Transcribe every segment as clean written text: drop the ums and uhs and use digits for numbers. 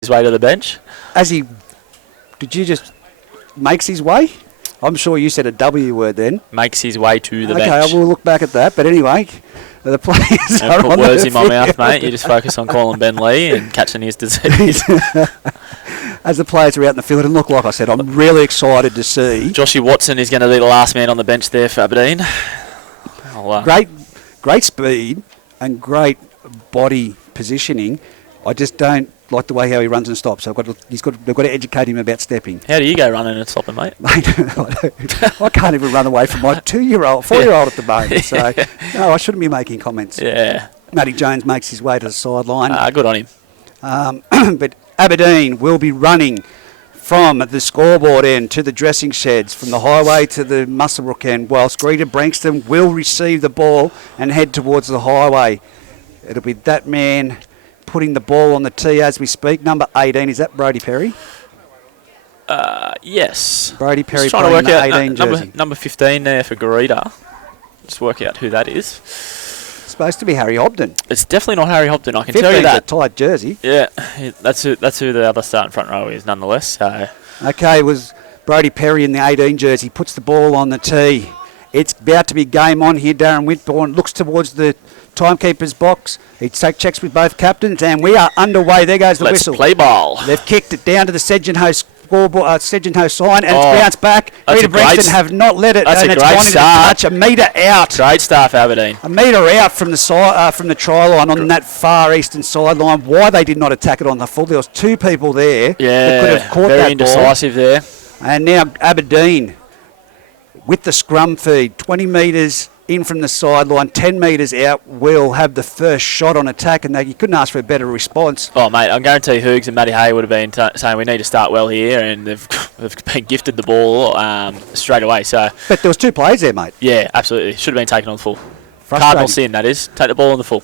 his way to the bench. Did you just makes his way? I'm sure you said a W word then. Makes his way to the bench. Okay, I will look back at that. But anyway, the players are put on words the in my mouth, mate. You just focus on calling Ben Lee and catching his disease. As the players are out in the field, and look, like I said, I'm really excited to see. Joshy Watson is going to be the last man on the bench there for Aberdeen. Great speed and great body positioning. I just don't like the way how he runs and stops. So they've got to educate him about stepping. How do you go running and stopping, mate? I can't even run away from my 4-year-old at the moment. So no, I shouldn't be making comments. Yeah. Matty Jones makes his way to the sideline. Good on him. But Aberdeen will be running from the scoreboard end to the dressing sheds, from the highway to the Musselbrook end, whilst Greta Branxton will receive the ball and head towards the highway. It'll be that man putting the ball on the tee as we speak. Number 18, is that Brodie Perry? Yes. Brodie Perry Just trying to work the out 18 jersey. number 15 there for Greta. Just work out who that is. Supposed to be Harry Hobden. It's definitely not Harry Hobden, I can tell you that. A tight jersey. Yeah, that's who the other starting front row is, nonetheless. So. Okay, it was Brodie Perry in the 18 jersey. Puts the ball on the tee. It's about to be game on here. Darren Whitbourne looks towards the timekeeper's box. He checks with both captains, and we are underway. There goes the whistle. Let's play ball. They've kicked it down to the Sedgenhoe scoreboard, Sedgenhoe sign, and it's bounced back. Greta Branxton have not let it, and it's gone into the touch. A metre out. Great start, Aberdeen. A metre out from the try line on that far eastern sideline. Why they did not attack it on the full? There was two people there that could have caught that ball. Very indecisive there. And now Aberdeen with the scrum feed, 20 metres in from the sideline, 10 metres out, will have the first shot on attack, and you couldn't ask for a better response. Oh, mate, I guarantee Hoogs and Matty Hay would have been saying we need to start well here, and they've been gifted the ball straight away. So, but there was two plays there, mate. Yeah, absolutely. Should have been taken on the full. Cardinal sin, that is. Take the ball on the full.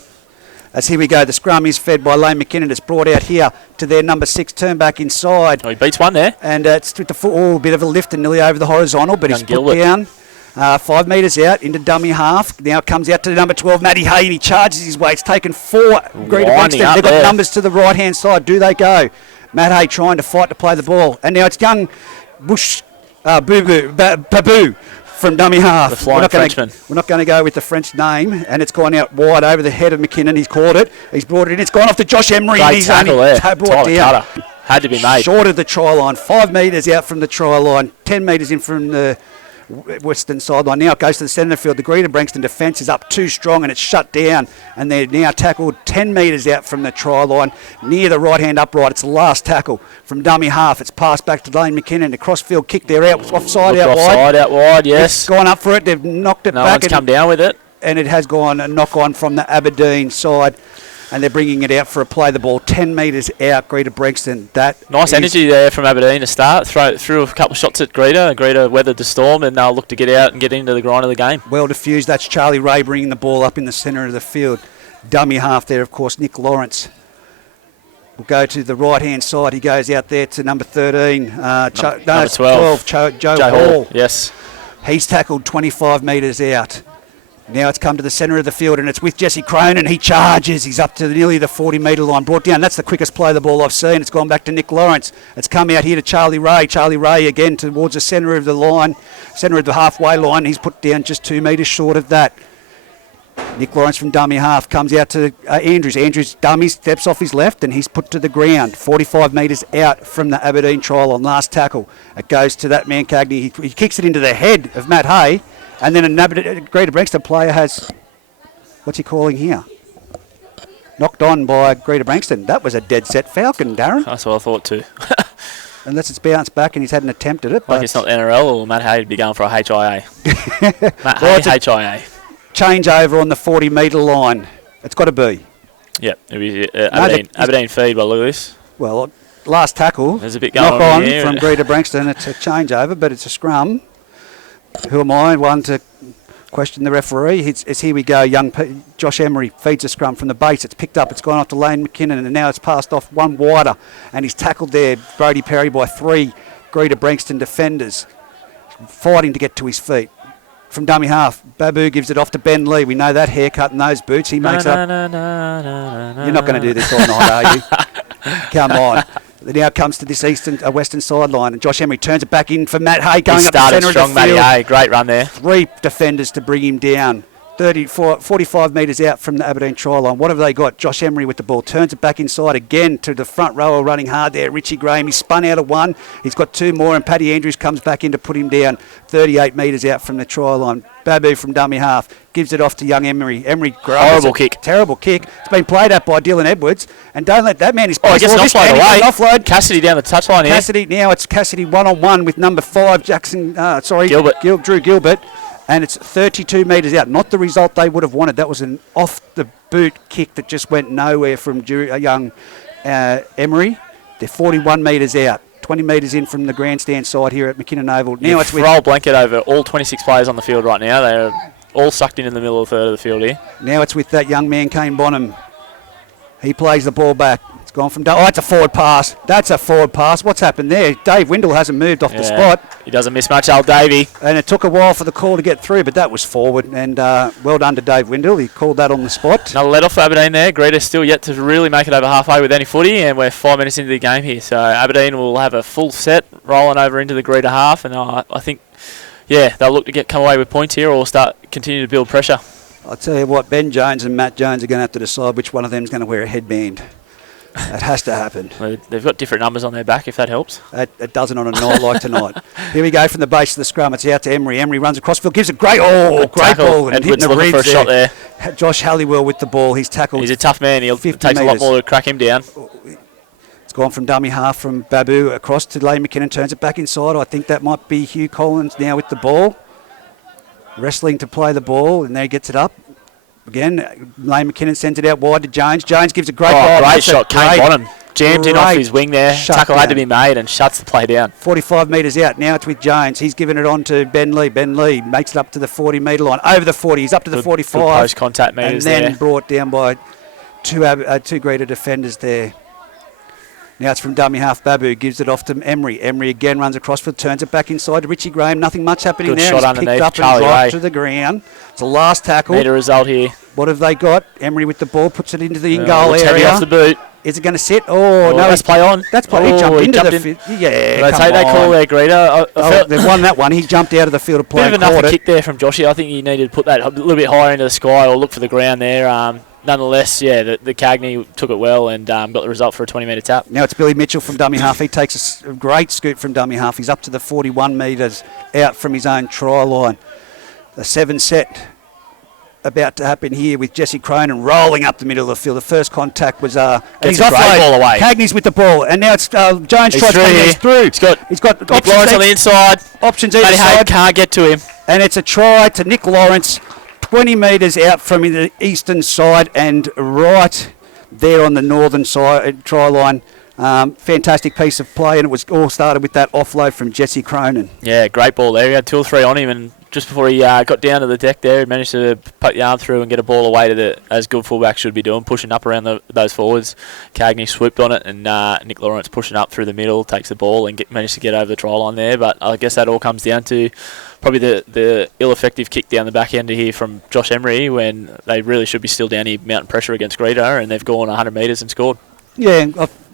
As here we go, the scrum is fed by Lane McKinnon. It's brought out here to their number 6, turn back inside. Oh, he beats one there. And it's with the full, bit of a lift and nearly over the horizontal, but he's put down. 5 metres out into dummy half. Now comes out to the number 12, Matty Hay, and he charges his way. It's taken 4. Greta Branxton. They've got numbers to the right-hand side. Do they go? Matt Hay trying to fight to play the ball. And now it's young Babu from dummy half. The flying Frenchman. We're not going to go with the French name, and it's gone out wide over the head of McKinnon. He's caught it. He's brought it in. It's gone off to Josh Emery. Great tackle there. Tyler Cutter. Had to be made. Short of the try line. 5 metres out from the try line. 10 metres in from the western sideline. Now it goes to the centre of the field. The Greta Branxton defence is up too strong and it's shut down, and they're now tackled 10 metres out from the try line near the right hand upright. It's the last tackle from dummy half. It's passed back to Lane McKinnon. The cross field kick there out. Offside out wide. Yes. It's gone up for it. They've knocked it back. No one's come down with it. And it has gone a knock on from the Aberdeen side. And they're bringing it out for a play the ball 10 metres out. Greta Branxton. Nice energy there from Aberdeen to start. Threw a couple of shots at Greta. Greta weathered the storm, and they'll look to get out and get into the grind of the game. Well diffused. That's Charlie Ray bringing the ball up in the centre of the field. Dummy half there, of course, Nick Lawrence. Will go to the right-hand side. He goes out there to number 13. Number 12. Joe Hall. Yes. He's tackled 25 metres out. Now it's come to the centre of the field, and it's with Jesse Cronin. He charges. He's up to nearly the 40-metre line. Brought down. That's the quickest play of the ball I've seen. It's gone back to Nick Lawrence. It's come out here to Charlie Ray. Charlie Ray again towards the centre of the line, centre of the halfway line. He's put down just 2 metres short of that. Nick Lawrence from dummy half comes out to Andrews. Andrews dummy steps off his left, and he's put to the ground. 45 metres out from the Aberdeen trial on last tackle. It goes to that man Cagney. He kicks it into the head of Matt Hay. And then a Greta Branxton player has, what's he calling here? Knocked on by Greta Branxton. That was a dead set Falcon, Darren. That's what I thought too. Unless it's bounced back and he's had an attempt at it. Like it's not NRL, or Matt Hay would be going for a HIA. Matt Hay, HIA. Change over on the 40-metre line. It's got to be. Yep, it'll be Aberdeen feed by Lewis. Well, last tackle. There's a bit going on here. From Greta Branxton. It's a change over, but it's a scrum. Who am I? One to question the referee. It's here we go. Josh Emery feeds a scrum from the base. It's picked up. It's gone off to Lane McKinnon, and now it's passed off one wider. And he's tackled there, Brodie Perry, by 3 Greta Branxton defenders, fighting to get to his feet. From dummy half, Babu gives it off to Ben Lee. We know that haircut and those boots. He makes up. You're not going to do this all night, are you? Come on. Now comes to this western sideline, and Josh Emery turns it back in for Matt Hay, He going up the started centre strong, of the field. Matty Hay. Great run there. 3 defenders to bring him down. 45 metres out from the Aberdeen try line. What have they got? Josh Emery with the ball. Turns it back inside again to the front rower running hard there. Richie Graham. He spun out of 1. He's got 2 more, and Paddy Andrews comes back in to put him down. 38 metres out from the try line. Babu from dummy half. Gives it off to young Emery. Emery grabs Horrible it. kick. Terrible kick. It's been played at by Dylan Edwards. And don't let that man... Oh, he gets an offload away. Offload. Cassidy down the touchline here. Cassidy, now it's Cassidy one-on-one with number 5, Gilbert. Drew Gilbert. And it's 32 metres out. Not the result they would have wanted. That was an off-the-boot kick that just went nowhere from young Emery. They're 41 metres out. 20 metres in from the grandstand side here at McKinnon Oval. Now it's with... Roll blanket over all 26 players on the field right now. They're all sucked in the middle of the third of the field here. Now it's with that young man, Kane Bonham. He plays the ball back. It's gone from... Oh, it's a forward pass. That's a forward pass. What's happened there? Dave Windle hasn't moved off the spot. He doesn't miss much, old Davey. And it took a while for the call to get through, but that was forward. And well done to Dave Windle. He called that on the spot. Another let off for Aberdeen there. Greta's still yet to really make it over halfway with any footy, and we're 5 minutes into the game here. So Aberdeen will have a full set rolling over into the Greta half, and I think, they'll look to come away with points here or continue to build pressure. I'll tell you what, Ben Jones and Matt Jones are going to have to decide which one of them is going to wear a headband. It has to happen. They've got different numbers on their back, if that helps. It doesn't on a night like tonight. Here we go from the base of the scrum. It's out to Emery. Emery runs across field, gives a great ball. And Edwards looking for a shot there. Josh Halliwell with the ball. He's tackled. He's a tough man. He'll take a lot more to crack him down. It's gone from dummy half from Babu across to Lane McKinnon. Turns it back inside. I think that might be Hugh Collins now with the ball. Wrestling to play the ball, and there he gets it up. Again, Lane McKinnon sends it out wide to Jones. Jones gives a great ball. Great shot. Kane Bonham jammed in off his wing there. Tackle had to be made and shuts the play down. 45 metres out. Now it's with Jones. He's given it on to Ben Lee. Ben Lee makes it up to the 40-metre line. Over the 40. He's up to the 45. Good post-contact metres there. And then there. brought down by two Greta defenders there. Now it's from dummy half. Babu gives it off to Emery. Emery again runs across field, turns it back inside to Richie Graham. Nothing much happening Good there. Shot He's underneath. picked up Charlie and dropped Ray. to the ground. It's a last tackle. Need a result here. What have they got? Emery with the ball, puts it into the in-goal area. Off the boot. Is it going to sit? Oh, no. Let's play on. That's play. He jumped into the field. Yeah, come on. They call there, Greta. They've won that one. He jumped out of the field of play. Bit of enough kick there from Joshy. I think he needed to put that a little bit higher into the sky or look for the ground there. Nonetheless, the Cagney took it well and got the result for a 20-metre tap. Now it's Billy Mitchell from dummy half. He takes a great scoot from dummy half. He's up to the 41 metres out from his own try line. A 7-set about to happen here with Jesse Cronin rolling up the middle of the field. The first contact was he's offload ball away. Cagney's with the ball, and now it's Jones tries to through. He's got Nick options Lawrence on the inside. Options either Matty side. Hay can't get to him, and it's a try to Nick Lawrence. 20 metres out from the eastern side and right there on the northern side try line. Fantastic piece of play, and it was all started with that offload from Jesse Cronin. Yeah, great ball there. He had 2 or 3 on him, and just before he got down to the deck there, he managed to put the arm through and get a ball away to as good fullbacks should be doing, pushing up around those forwards. Cagney swooped on it, and Nick Lawrence pushing up through the middle, takes the ball and managed to get over the try line there. But I guess that all comes down to probably the ill-effective kick down the back end here from Josh Emery when they really should be still down here mounting pressure against Greta, and they've gone 100 metres and scored. Yeah,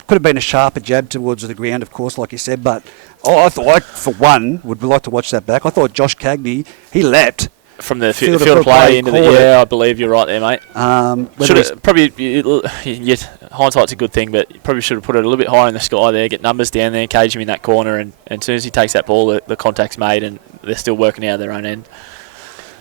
could have been a sharper jab towards the ground, of course, like you said, but I thought, for one, would like to watch that back. I thought Josh Cagney, he leapt from the field of play into the... Yeah, I believe you're right there, mate. Hindsight's a good thing, but you probably should have put it a little bit higher in the sky there, get numbers down there, cage him in that corner, and as soon as he takes that ball, the contact's made, and they're still working out their own end.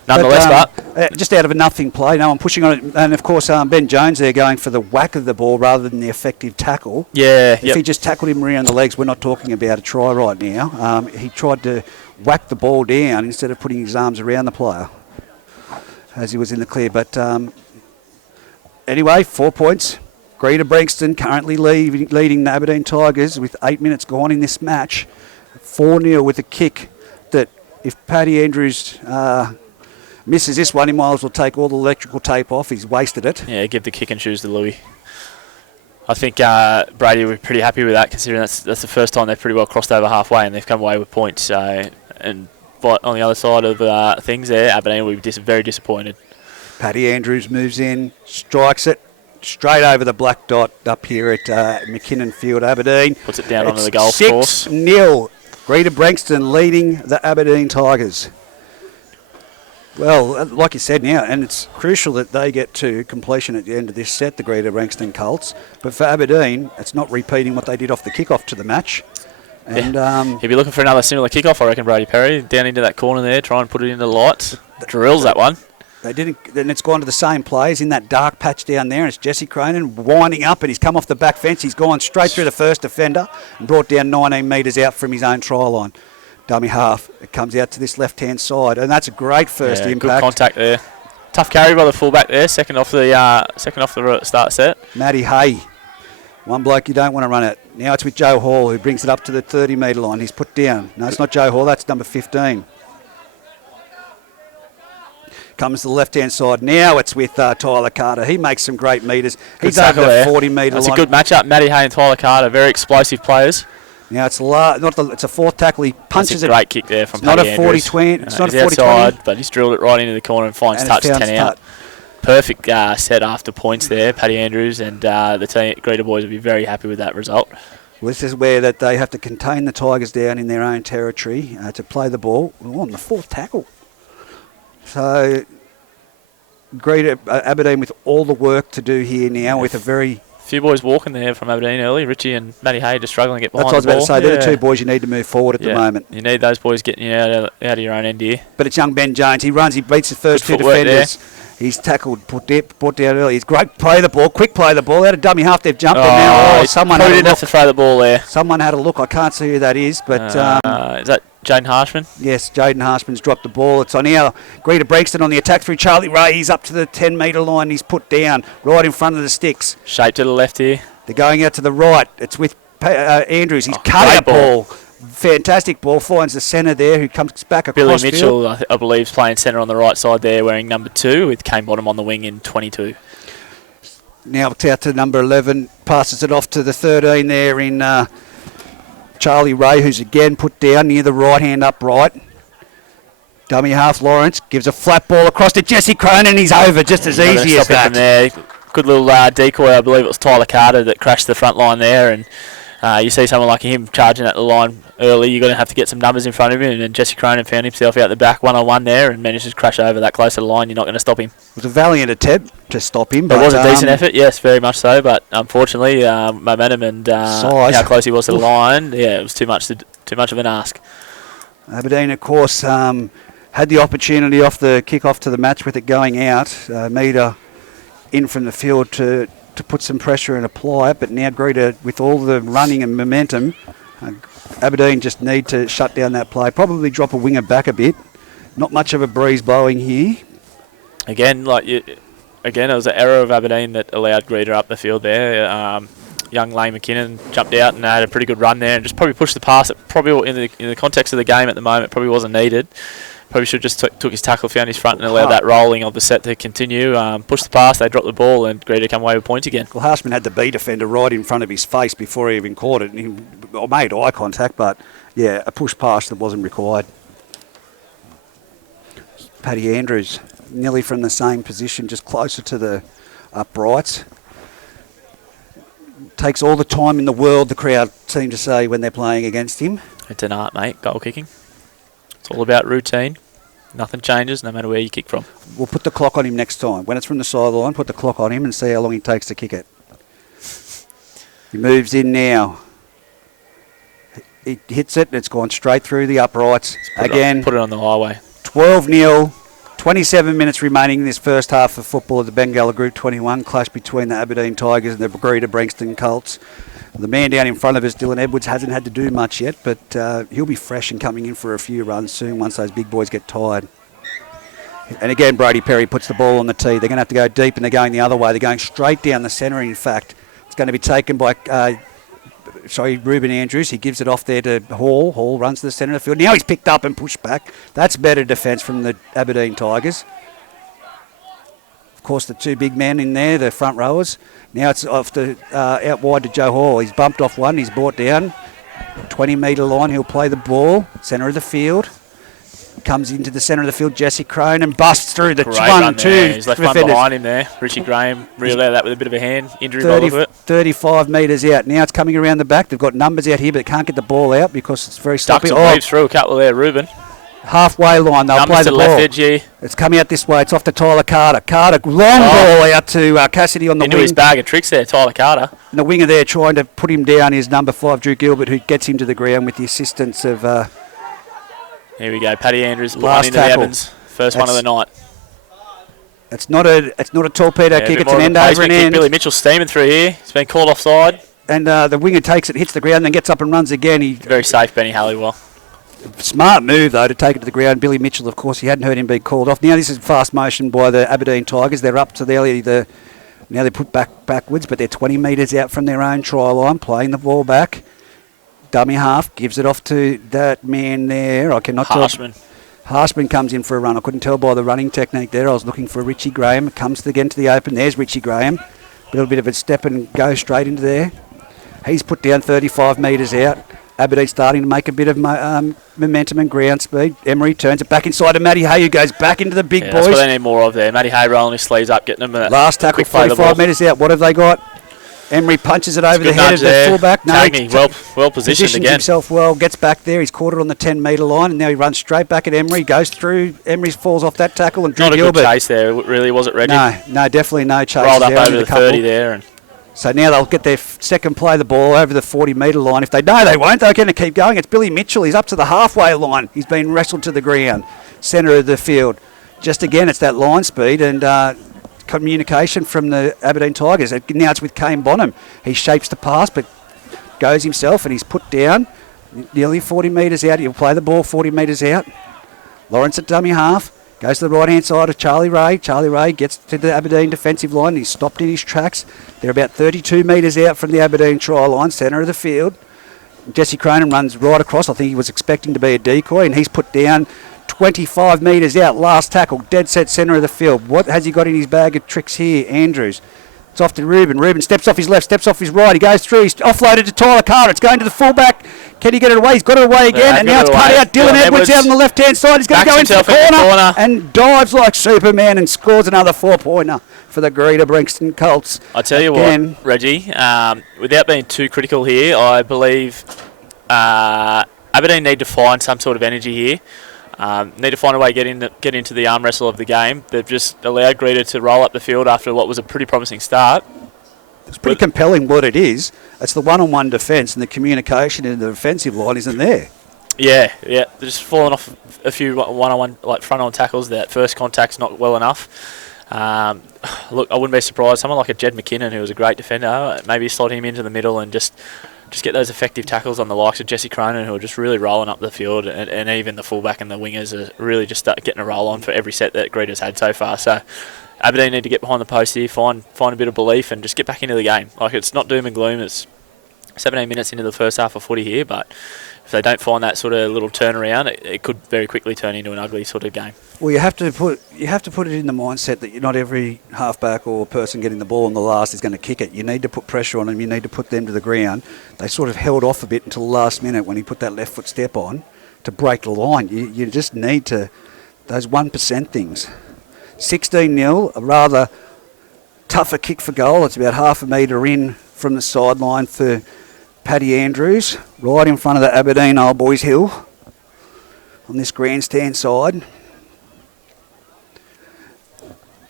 Nonetheless, just out of a nothing play, no one pushing on it, and of course Ben Jones there going for the whack of the ball rather than the effective tackle. Yeah, if he just tackled him around the legs, we're not talking about a try right now. He tried to whack the ball down instead of putting his arms around the player as he was in the clear. But anyway, 4 points. Greta Branxton currently leading the Aberdeen Tigers with 8 minutes gone in this match. 4-0 with a kick that if Paddy Andrews misses this one, he might as well take all the electrical tape off. He's wasted it. Yeah, give the kick and shoes to Louis. I think Brady will be pretty happy with that, considering that's the first time they've pretty well crossed over halfway and they've come away with points. And on the other side of things there, Aberdeen will be very disappointed. Paddy Andrews moves in, strikes it, straight over the black dot up here at McKinnon Field, Aberdeen. Puts it down onto the golf course. 6-0. Greta Branxton leading the Aberdeen Tigers. Well, like you said now, and it's crucial that they get to completion at the end of this set, the Greta Branxton Colts. But for Aberdeen, it's not repeating what they did off the kickoff to the match. And he'll be looking for another similar kickoff, I reckon, Brody Perry. Down into that corner there, try and put it into the lights. Drills that one. They didn't. Then it's gone to the same plays in that dark patch down there. And it's Jesse Cronin winding up, and he's come off the back fence. He's gone straight through the first defender and brought down 19 metres out from his own try line. Dummy half. It comes out to this left-hand side, and that's a great first impact. Good contact there. Tough carry by the fullback there. Second off the start set. Matty Hay. One bloke you don't want to run it. Now it's with Joe Hall, who brings it up to the 30-metre line. He's put down. No, it's not Joe Hall. That's number 15. Comes to the left-hand side. Now it's with Tyler Carter. He makes some great metres. He's over the 40-metre line. That's a good matchup. Matty Hay and Tyler Carter, very explosive players. Now it's it's a fourth tackle. He punches it. That's a great kick there from Paddy Andrews. It's not a 40-20. Outside, but he's drilled it right into the corner and finds touch 10 out. Perfect set after points there, Paddy Andrews, and the team, Greta boys will be very happy with that result. Well, this is where that they have to contain the Tigers down in their own territory to play the ball. On the fourth tackle. So Greta Aberdeen with all the work to do here now with a very... Few boys walking there from Aberdeen early. Richie and Matty Hay just struggling to get behind the ball. That's what I was about to say. They're the two boys you need to move forward at the moment. You need those boys getting you out of your own end here. But it's young Ben Jones. He runs. He beats the first two defenders. He's tackled, put down early. He's great. Play the ball. Quick play the ball. Out of dummy half. They've jumped him now. Someone didn't have to throw the ball there. Someone had a look. I can't see who that is, but is that Jaden Harshman? Yes, Jaden Harshman's dropped the ball. It's on now. Greta Branxton on the attack through Charlie Ray. He's up to the 10-metre line. He's put down right in front of the sticks. Shape to the left here. They're going out to the right. It's with Andrews. He's cutting a ball. Fantastic ball. Finds the centre there who comes back across Billy Mitchell, I believe, is playing centre on the right side there, wearing number 2 with Kane Bottom on the wing in 22. Now it's out to number 11. Passes it off to the 13 there in Charlie Ray, who's again put down near the right-hand upright. Dummy half Lawrence gives a flat ball across to Jesse Cronin, and he's over just as easy as that. Good little decoy. I believe it was Tyler Carter that crashed the front line there, and you see someone like him charging at the line early, you're going to have to get some numbers in front of him, and Jesse Cronin found himself out the back one-on-one there and managed to crash over that close to the line. You're not going to stop him. It was a valiant attempt to stop him. But it was a decent effort, yes, very much so, but unfortunately momentum and how close he was to the line, it was too much of an ask. Aberdeen, of course, had the opportunity off the kick-off to the match with it going out. Meter in from the field to put some pressure and apply it, but now Greta, with all the running and momentum, Aberdeen just need to shut down that play. Probably drop a winger back a bit. Not much of a breeze blowing here. Again, it was an error of Aberdeen that allowed Greta up the field there. Young Lane McKinnon jumped out and had a pretty good run there and just probably pushed the pass. It probably in the context of the game at the moment probably wasn't needed. Probably should have just took his tackle, found his front and allowed that rolling of the set to continue. Pushed the pass, they dropped the ball and Greta come away with points again. Well, Harshman had the B defender right in front of his face before he even caught it. And he made eye contact, but a push pass that wasn't required. Paddy Andrews, nearly from the same position, just closer to the uprights. Takes all the time in the world, the crowd seem to say, when they're playing against him. It's an art, mate, goal kicking. It's all about routine. Nothing changes no matter where you kick from. We'll put the clock on him next time. When it's from the sideline, put the clock on him and see how long he takes to kick it. He moves in now. He hits it and it's gone straight through the uprights. Put it on the highway. 12-0. 27 minutes remaining in this first half of football of the Bengalla Group 21 clash between the Aberdeen Tigers and the Greta Branxton Colts. The man down in front of us, Dylan Edwards, hasn't had to do much yet, but he'll be fresh and coming in for a few runs soon once those big boys get tired. And again, Brody Perry puts the ball on the tee. They're going to have to go deep, and they're going the other way. They're going straight down the centre, in fact. It's going to be taken by Ruben Andrews. He gives it off there to Hall. Hall runs to the centre of the field. Now he's picked up and pushed back. That's better defence from the Aberdeen Tigers. Of course, the two big men in there, the front rowers. Now it's off to out wide to Joe Hall. He's bumped off one. He's brought down. 20-metre line. He'll play the ball. Centre of the field. Comes into the centre of the field, Jesse Crone, and busts through the Great run 1-2. there. He's left one defenders. behind him there. Richie Graham reeled out of that with a bit of a hand injury by the look of it. 35 metres out. Now it's coming around the back. They've got numbers out here, but they can't get the ball out because it's very sloppy. Ducks and weaves through a couple there, Ruben. Halfway line, they'll Numbers play the to ball. left edge here. It's coming out this way. It's off to Tyler Carter. Carter, long ball out to Cassidy on the Into wing. his bag of tricks there, Tyler Carter. And the winger there trying to put him down is number 5, Drew Gilbert, who gets him to the ground with the assistance of... Here we go. Paddy Andrews put Last one into the tackle. Evans. First one of the night. It's not a torpedo kick. It's an end over an end. Billy Mitchell steaming through here. He's been called offside. And the winger takes it, hits the ground, then gets up and runs again. Very safe, Benny Halliwell. Smart move, though, to take it to the ground. Billy Mitchell, of course, he hadn't heard him be called off. Now this is fast motion by the Aberdeen Tigers. They're up to now they put backwards, but they're 20 metres out from their own try line, playing the ball back. Dummy half, gives it off to that man there. I cannot tell. Harshman comes in for a run. I couldn't tell by the running technique there. I was looking for Richie Graham. It comes again to the open. There's Richie Graham. A little bit of a step and go straight into there. He's put down 35 metres out. Aberdeen starting to make a bit of momentum and ground speed. Emery turns it back inside to Matty Hay, who goes back into the big boys. That's what they need more of there. Matty Hay rolling his sleeves up, getting them last tackle, 45 metres out. What have they got? Emery punches it over the head of the fullback. No, Cagney, well positioned again. Himself well, gets back there. He's caught it on the 10-metre line, and now he runs straight back at Emery. Goes through. Emery falls off that tackle, and Drew Not a Gilbert. good chase there, really, was it, Reggie? No, definitely no chase. Rolled up over the 30 there. And so now they'll get their second play the ball over the 40-metre line. If they won't. They're going to keep going. It's Billy Mitchell. He's up to the halfway line. He's been wrestled to the ground, centre of the field. Just again, it's that line speed and communication from the Aberdeen Tigers. Now it's with Kane Bonham. He shapes the pass, but goes himself, and he's put down nearly 40 metres out. He'll play the ball 40 metres out. Lawrence at dummy half. Goes to the right-hand side of Charlie Ray. Charlie Ray gets to the Aberdeen defensive line. He's stopped in his tracks. They're about 32 metres out from the Aberdeen try line, centre of the field. Jesse Cronin runs right across. I think he was expecting to be a decoy, and he's put down 25 metres out. Last tackle, dead set centre of the field. What has he got in his bag of tricks here? Andrews. It's off to Ruben. Ruben steps off his left, steps off his right. He goes through. He's offloaded to Tyler Carter. It's going to the fullback. Can he get it away? He's got it away again. And now it's cut out. Dylan Edwards out on the left-hand side. He's going to go into the corner and dives like Superman and scores another 4-pointer for the Greta Branxton Colts. I tell you what, Reggie, without being too critical here, I believe Aberdeen need to find some sort of energy here. Need to find a way to get into the arm wrestle of the game. They've just allowed Greta to roll up the field after what was a pretty promising start. It's pretty compelling what it is. It's the one-on-one defence, and the communication in the defensive line isn't there. Yeah. They're just falling off a few one-on-one, like front-on tackles. That first contact's not well enough. Look, I wouldn't be surprised. Someone like a Jed McKinnon, who was a great defender, maybe slot him into the middle and just get those effective tackles on the likes of Jesse Cronin, who are just really rolling up the field, and even the fullback and the wingers are really just getting a roll on for every set that Greta's had so far. So Aberdeen need to get behind the post here, find a bit of belief, and just get back into the game. Like, it's not doom and gloom. It's 17 minutes into the first half of footy here, but if they don't find that sort of little turnaround, it could very quickly turn into an ugly sort of game. Well, you have to put it in the mindset that not every halfback or person getting the ball in the last is going to kick it. You need to put pressure on them. You need to put them to the ground. They sort of held off a bit until the last minute when he put that left foot step on to break the line. You just need to, those 1% things. 16-0, a rather tougher kick for goal. It's about half a metre in from the sideline for Paddy Andrews, right in front of the Aberdeen Old Boys Hill on this grandstand side.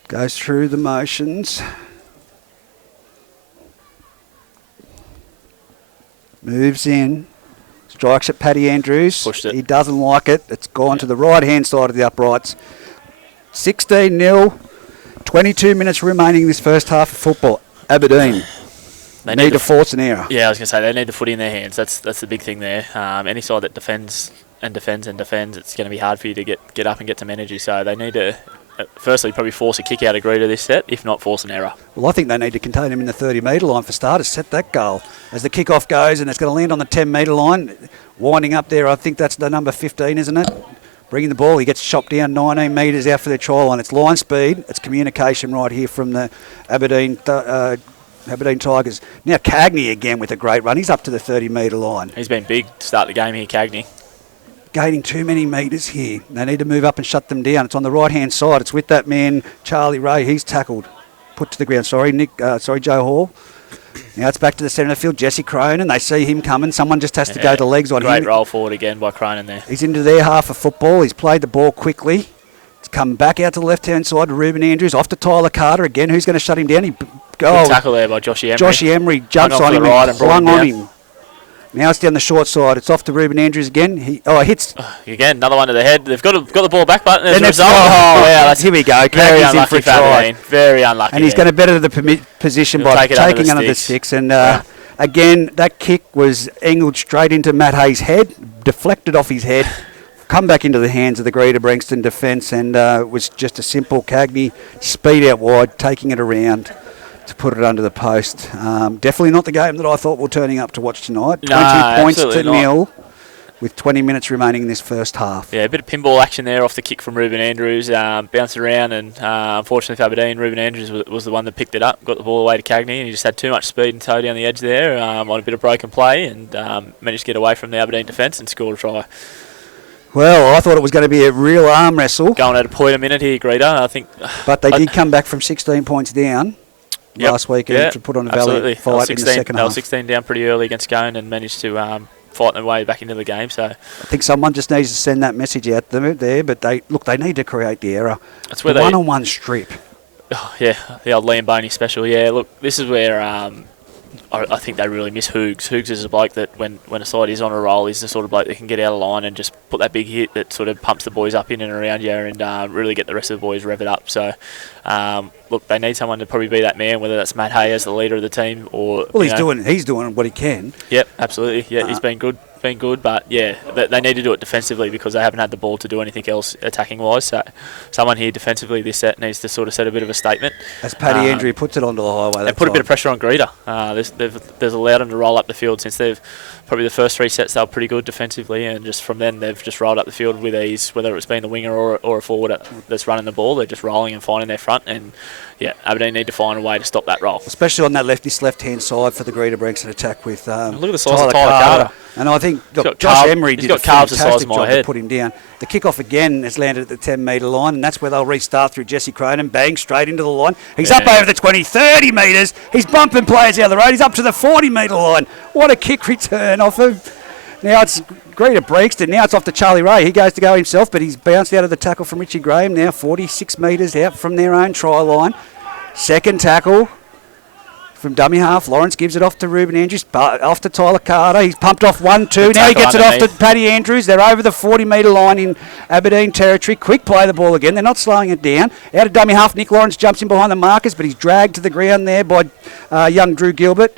Goes through the motions. Moves in. Strikes at Paddy Andrews. Pushed it. He doesn't like it. It's gone to the right-hand side of the uprights. 16-0. 22 minutes remaining this first half of football. Aberdeen. They need to force an error. Yeah, I was going to say, they need the footy in their hands. That's the big thing there. Any side that defends, it's going to be hard for you to get up and get some energy. So they need to, firstly, probably force a kick out of Greta this set, if not force an error. Well, I think they need to contain him in the 30-metre line for starters, set that goal. As the kick-off goes, and it's going to land on the 10-metre line, winding up there, I think that's the number 15, isn't it? Bringing the ball, he gets chopped down 19 metres out for their try line. It's line speed, it's communication right here from the Aberdeen Tigers. Now Cagney again with a great run. He's up to the 30-metre line. He's been big to start the game here, Cagney. gaining too many metres here. They need to move up and shut them down. It's on the right-hand side. It's with that man, Charlie Ray. He's tackled. Put to the ground. Joe Hall. Now it's back to the centre of the field. Jesse Cronin. They see him coming. Someone just has to go to legs on him. Great roll forward again by Cronin there. He's into their half of football. He's played the ball quickly. It's come back out to the left-hand side to Ruben Andrews. Off to Tyler Carter again. Who's going to shut him down? Good tackle there by Joshy Emery. Joshy Emery jumps on him and flung on him. Now it's down the short side. It's off to Ruben Andrews again. He hits. Again, another one to the head. They've got the ball back, but there's a result. Here we go. Very unlucky for Aberdeen. Very unlucky. And he's going to better the position by taking under the sticks. And again, that kick was angled straight into Matt Hayes' head, deflected off his head, come back into the hands of the Greta Branxton defence, and was just a simple Cagney speed out wide, taking it around to put it under the post. Definitely not the game that I thought we were turning up to watch tonight. 20 points to nil with 20 minutes remaining in this first half. Yeah, a bit of pinball action there off the kick from Ruben Andrews. Bounced around, and unfortunately for Aberdeen, Ruben Andrews was the one that picked it up, got the ball away to Cagney, and he just had too much speed and toe down the edge there on a bit of broken play, and managed to get away from the Aberdeen defence and score a try. Well, I thought it was going to be a real arm wrestle. Going at a point a minute here, Greta, I think. But they did come back from 16 points down last week to put on a valiant fight in the second half. They were 16 down pretty early against Scone and managed to fight their way back into the game. So I think someone just needs to send that message out there. But they need to create the error. That's where the one-on-one strip. Oh, yeah, the old Liam Boney special. Yeah, look, this is where I think they really miss Hoogs. Hoogs is a bloke that when a side is on a roll, he's the sort of bloke that can get out of line and just put that big hit that sort of pumps the boys up in and around you and really get the rest of the boys rev it up. So, look, they need someone to probably be that man, whether that's Matt Hay as the leader of the team or... Well, he's doing what he can. Yep, absolutely. Yeah, he's been good. But yeah, they need to do it defensively because they haven't had the ball to do anything else attacking wise. So someone here defensively this set needs to sort of set a bit of a statement. As Paddy Andrew puts it onto the highway. And put a bit of pressure on Greta. They've allowed them to roll up the field since they've probably the first three sets they were pretty good defensively, and just from then they've just rolled up the field with ease, whether it's been the winger or a forward that's running the ball. They're just rolling and finding their front, and yeah, Aberdeen need to find a way to stop that roll. Especially on that left-hand side for the Greta Branxton attack with look at the size of Tyler Carter. And I think Josh Emery did a fantastic job to put him down. The kick-off again has landed at the 10-metre line, and that's where they'll restart through Jesse Cronin. Bang, straight into the line. He's up over the 20, 30 metres. He's bumping players out of the road. He's up to the 40-metre line. What a kick return off of... Now it's Greta Branxton. Now it's off to Charlie Ray. He goes to go himself, but he's bounced out of the tackle from Richie Graham. Now 46 metres out from their own try line. Second tackle from dummy half. Lawrence gives it off to Ruben Andrews, off to Tyler Carter. He's pumped off 1-2. Now he gets it off to Paddy Andrews. They're over the 40-metre line in Aberdeen territory. Quick play the ball again. They're not slowing it down. Out of dummy half, Nick Lawrence jumps in behind the markers, but he's dragged to the ground there by young Drew Gilbert.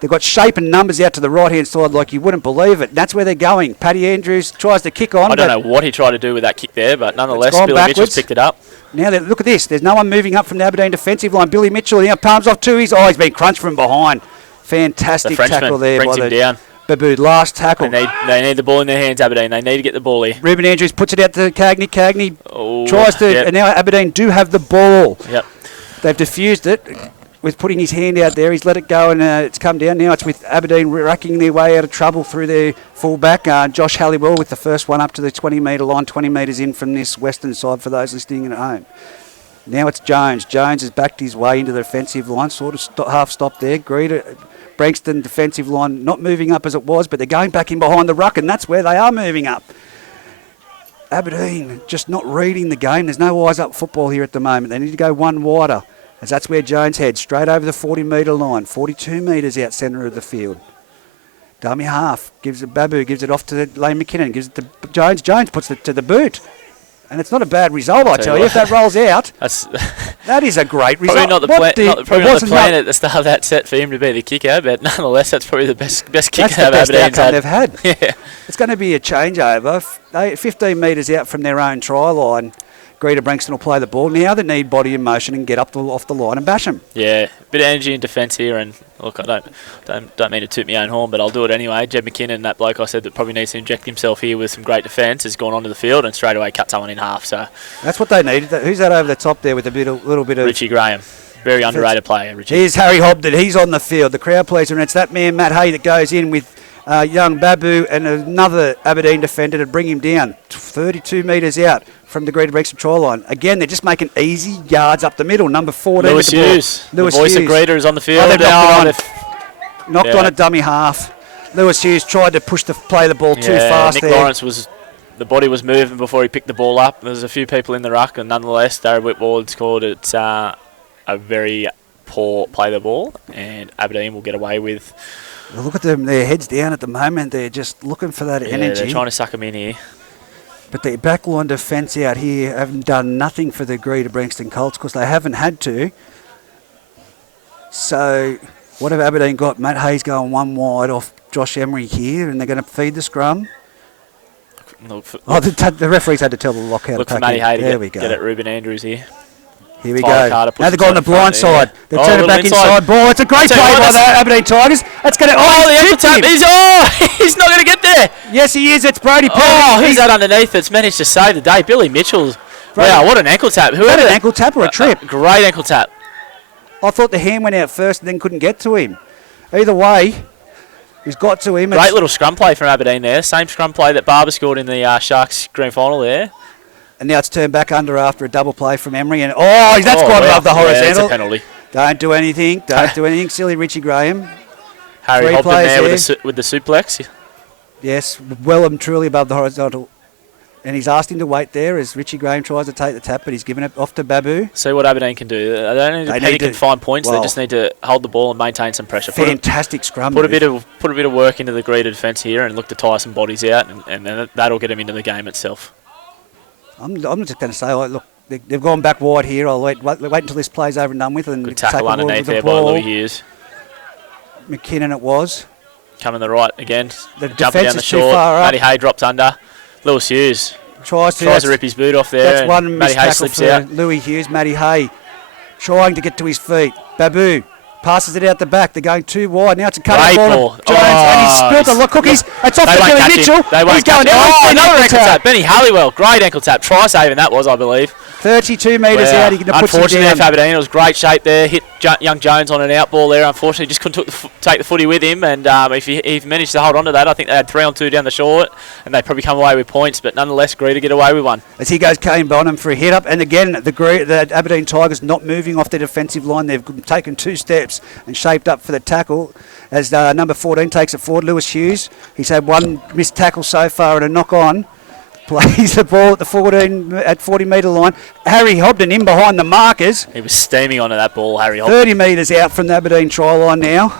They've got shape and numbers out to the right-hand side like you wouldn't believe it. That's where they're going. Paddy Andrews tries to kick on. I don't know what he tried to do with that kick there, but nonetheless, Billy Mitchell's picked it up. Now, look at this. There's no one moving up from the Aberdeen defensive line. Billy Mitchell now palms off to his... he's been crunched from behind. Fantastic tackle there by the down. Babu. Last tackle. They need the ball in their hands, Aberdeen. They need to get the ball here. Ruben Andrews puts it out to Cagney. Cagney tries to... And now Aberdeen do have the ball. Yep. They've diffused it with putting his hand out there. He's let it go and it's come down. Now it's with Aberdeen racking their way out of trouble through their full-back. Josh Halliwell with the first one up to the 20-metre line, 20 metres in from this western side for those listening at home. Now it's Jones. Jones has backed his way into the defensive line, sort of half-stopped there. Greta Branxton defensive line not moving up as it was, but they're going back in behind the ruck, and that's where they are moving up. Aberdeen just not reading the game. There's no eyes-up football here at the moment. They need to go one wider, as that's where Jones heads, straight over the 40-metre line, 42 metres out centre of the field. Dummy half, Babu gives it off to Lane McKinnon, gives it to Jones. Jones puts it to the boot. And it's not a bad result, I tell you. If that rolls out, that is a great result. Probably not the plan at the start of that set for him to be the kicker, but nonetheless, that's probably the best kicker they've had. Yeah. It's going to be a changeover. 15 metres out from their own try line. Greta Branxton will play the ball. Now they need body in motion and get up off the line and bash them. Yeah, bit of energy in defence here, and look, I don't mean to toot my own horn, but I'll do it anyway. Jed McKinnon, that bloke I said that probably needs to inject himself here with some great defence, has gone onto the field and straight away cut someone in half. So that's what they need. Who's that over the top there with a little bit of Richie Graham? Very underrated player, Richie. Here's Harry Hobden. He's on the field. The crowd pleaser, and it's that man Matt Hay that goes in with young Babu and another Aberdeen defender to bring him down 32 metres out from the Greta Branxton try line. Again, they're just making easy yards up the middle. Number 14. Lewis Hughes. The voice of Greta is on the field. Knocked on a dummy half. Lewis Hughes tried to play the ball too fast Nick Lawrence the body was moving before he picked the ball up. There's a few people in the ruck, and nonetheless, Darren Whitward scored. It's a very poor play of the ball, and Aberdeen will get away with. Well, look at them; their heads down at the moment. They're just looking for that energy. They're trying to suck them in here. But the backline defence out here haven't done nothing for the Greta Branxton Colts because they haven't had to. So, what have Aberdeen got? Matt Hayes going one wide off Josh Emery here, and they're going to feed the scrum. The referees had to tell the lockout. Look for Matty Hay to get at Ruben Andrews here. Here we go. Now they've got on the blind side. They've turned it back inside. Ball. It's a great play by the Aberdeen Tigers. That's going to. The ankle tap. He's not going to get there. Yes, he is. It's Brody Perry. Oh, who's that underneath that's managed to save the day? Billy Mitchell. Wow, what an ankle tap. Who had an ankle tap or a trip? Great ankle tap. I thought the hand went out first and then couldn't get to him. Either way, he's got to him. Great little scrum play from Aberdeen there. Same scrum play that Barber scored in the Sharks grand final there. And now it's turned back under after a double play from Emery. And that's gone above the horizontal. Yeah, it's a penalty. Don't do anything. Don't do anything silly, Richie Graham. Harry Hobden there with the suplex. Yes, well and truly above the horizontal. And he's asked him to wait there as Richie Graham tries to take the tap, but he's given it off to Babu. See what Aberdeen can do. They don't need to panic and find points. They just need to hold the ball and maintain some pressure. Fantastic scrum. Put a bit of work into the Greta defence here and look to tire some bodies out, and then that'll get them into the game itself. I'm just going to say, look, they've gone back wide here. I'll wait until this play's over and done with. And good tackle underneath there by Louis Hughes. McKinnon it was. Coming the right again. The jumping down the short. Matty Hay drops under. Lewis Hughes tries to rip his boot off there. That's one Matty Hay slips out. Louis Hughes, Matty Hay trying to get to his feet. Babu passes it out the back. They're going too wide. Now it's a cut ball. Jones, and he's spilled the cookies. It's off to Billy Mitchell. They won't catch him. Another ankle tap. Benny Halliwell. Great ankle tap. Try saving that was, I believe. 32 metres out. He can put some Unfortunately down. for Aberdeen, it was great shape there. Hit young Jones on an out ball there. Unfortunately, just couldn't take the footy with him. And if he managed to hold on to that, I think they had 3-on-2 down the short, and they probably come away with points. But nonetheless, Greta get away with one. As he goes Kane Bonham for a hit up, and again the Aberdeen Tigers not moving off their defensive line. They've taken 2 steps and shaped up for the tackle. As number 14 takes it forward, Lewis Hughes. He's had one missed tackle so far and a knock on. Plays the ball at the 40 metre line. Harry Hobden in behind the markers. He was steaming onto that ball, Harry Hobden. 30 metres out from the Aberdeen try line now.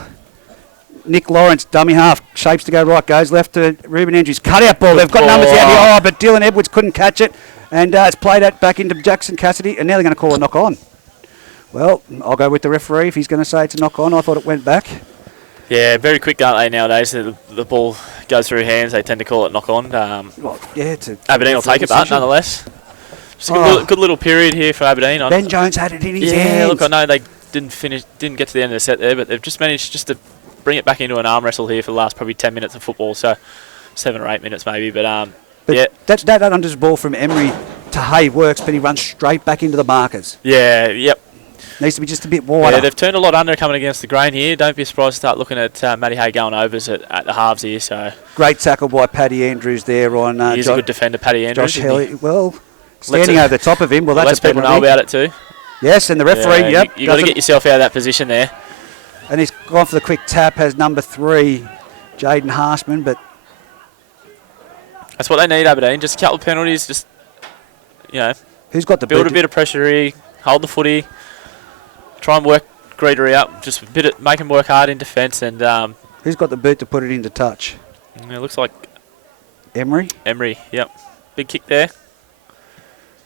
Nick Lawrence, dummy half, shapes to go right, goes left to Ruben Andrews. Cut out ball. They've got numbers out here, but Dylan Edwards couldn't catch it. And it's played out back into Jackson Cassidy, and now they're going to call a knock on. Well, I'll go with the referee if he's going to say it's a knock on. I thought it went back. Yeah, very quick, aren't they, nowadays? The ball goes through hands. They tend to call it knock on. Aberdeen will take it, but nonetheless. Just a good little period here for Aberdeen. Ben Jones had it in his hands. Yeah, look, I know they didn't get to the end of the set there, but they've just managed to bring it back into an arm wrestle here for the last probably 10 minutes of football, so 7 or 8 minutes maybe. But yeah. That unders ball from Emery to Hay works, but he runs straight back into the markers. Yeah, yep. Needs to be just a bit wider. Yeah, they've turned a lot under coming against the grain here. Don't be surprised to start looking at Matty Hay going overs at the halves here. So great tackle by Paddy Andrews there on. He's a good defender, Paddy Andrews. Josh Helly. Well, standing over the top of him. Well, that's a penalty. People know about it too. Yes, and the referee. Yeah, you got to get yourself out of that position there. And he's gone for the quick tap. Has number 3, Jaden Harshman, but that's what they need, Aberdeen. Just a couple of penalties. Just who's got the build a bit of pressure here. Hold the footy. Try and work Greta out. Just make him work hard in defence. And who's got the boot to put it into touch? It looks like Emery. Emery, yep. Big kick there.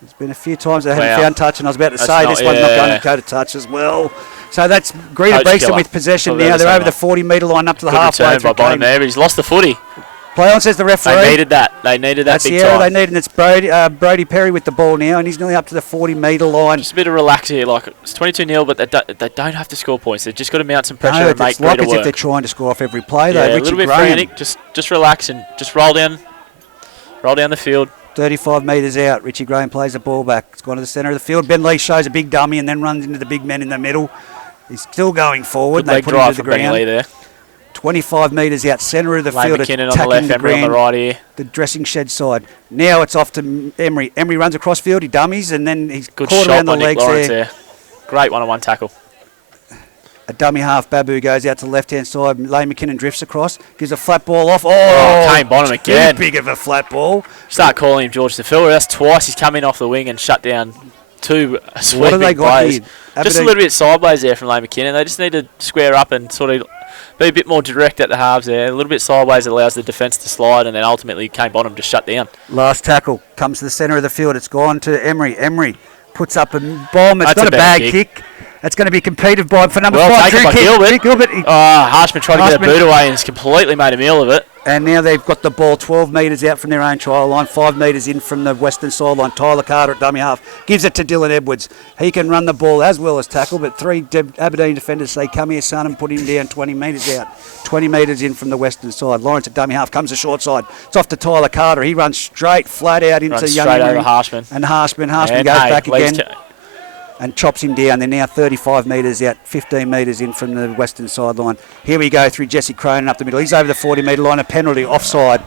It's been a few times they haven't found touch, and I was about to say this one's not going to go to touch as well. So that's Greta Branxton with possession now. They're over the 40 metre line up to the halfway. By Bonham there, but he's lost the footy. Play on, says the referee. They needed that. That's big time. That's the error they needed, and it's Brody Perry with the ball now, and he's nearly up to the 40 metre line. Just a bit of relax here. Like, it's 22-0, but they don't have to score points. They've just got to mount some pressure and make Greta work. It's like as if they're trying to score off every play, though. Yeah, a little bit frantic. Just relax and just roll down the field. 35 metres out. Richie Graham plays the ball back. It's gone to the centre of the field. Ben Lee shows a big dummy and then runs into the big men in the middle. He's still going forward. Good leg drive from Ben Lee there. 25 metres out, centre of the Lane field, McKinnon on the left, Emery on the right here. the dressing shed side. Now it's off to Emery. Emery runs across field, he dummies, and then he's Good caught shot around by the Nick legs Lawrence there. there. Great one-on-one tackle. A dummy half, Babu goes out to the left-hand side. Lane McKinnon drifts across, gives a flat ball off. Oh, Kane Bonham again. Too big of a flat ball. Start calling him George DeFiller. That's twice he's come in off the wing and shut down two sweeping What have they got players. here? Just a Aberdeen- little bit sideways there from Lane McKinnon. They just need to square up and sort of be a bit more direct at the halves there. A little bit sideways allows the defence to slide, and then ultimately Kane Bonham just shut down. Last tackle comes to the centre of the field. It's gone to Emery. Emery puts up a bomb. It's That's not a a bad better kick. It's going to be competed by for number Well 5. taken by Drew Gilbert. He- Harshman tried to get a Harshman- boot away and has completely made a meal of it. And now they've got the ball 12 metres out from their own trial line, 5 metres in from the western sideline. Tyler Carter at dummy half gives it to Dylan Edwards. He can run the ball as well as tackle, but 3 Aberdeen defenders say, come here, son, and put him down 20 metres out. 20 metres in from the western side. Lawrence at dummy half comes the short side. It's off to Tyler Carter. He runs straight, flat out into Runs young straight Emery. over Harshman. And Harshman And, goes hey, back leaves again and chops him down. They're now 35 metres out, 15 metres in from the western sideline. Here we go through Jesse Cronin up the middle. He's over the 40 metre line, a penalty, offside.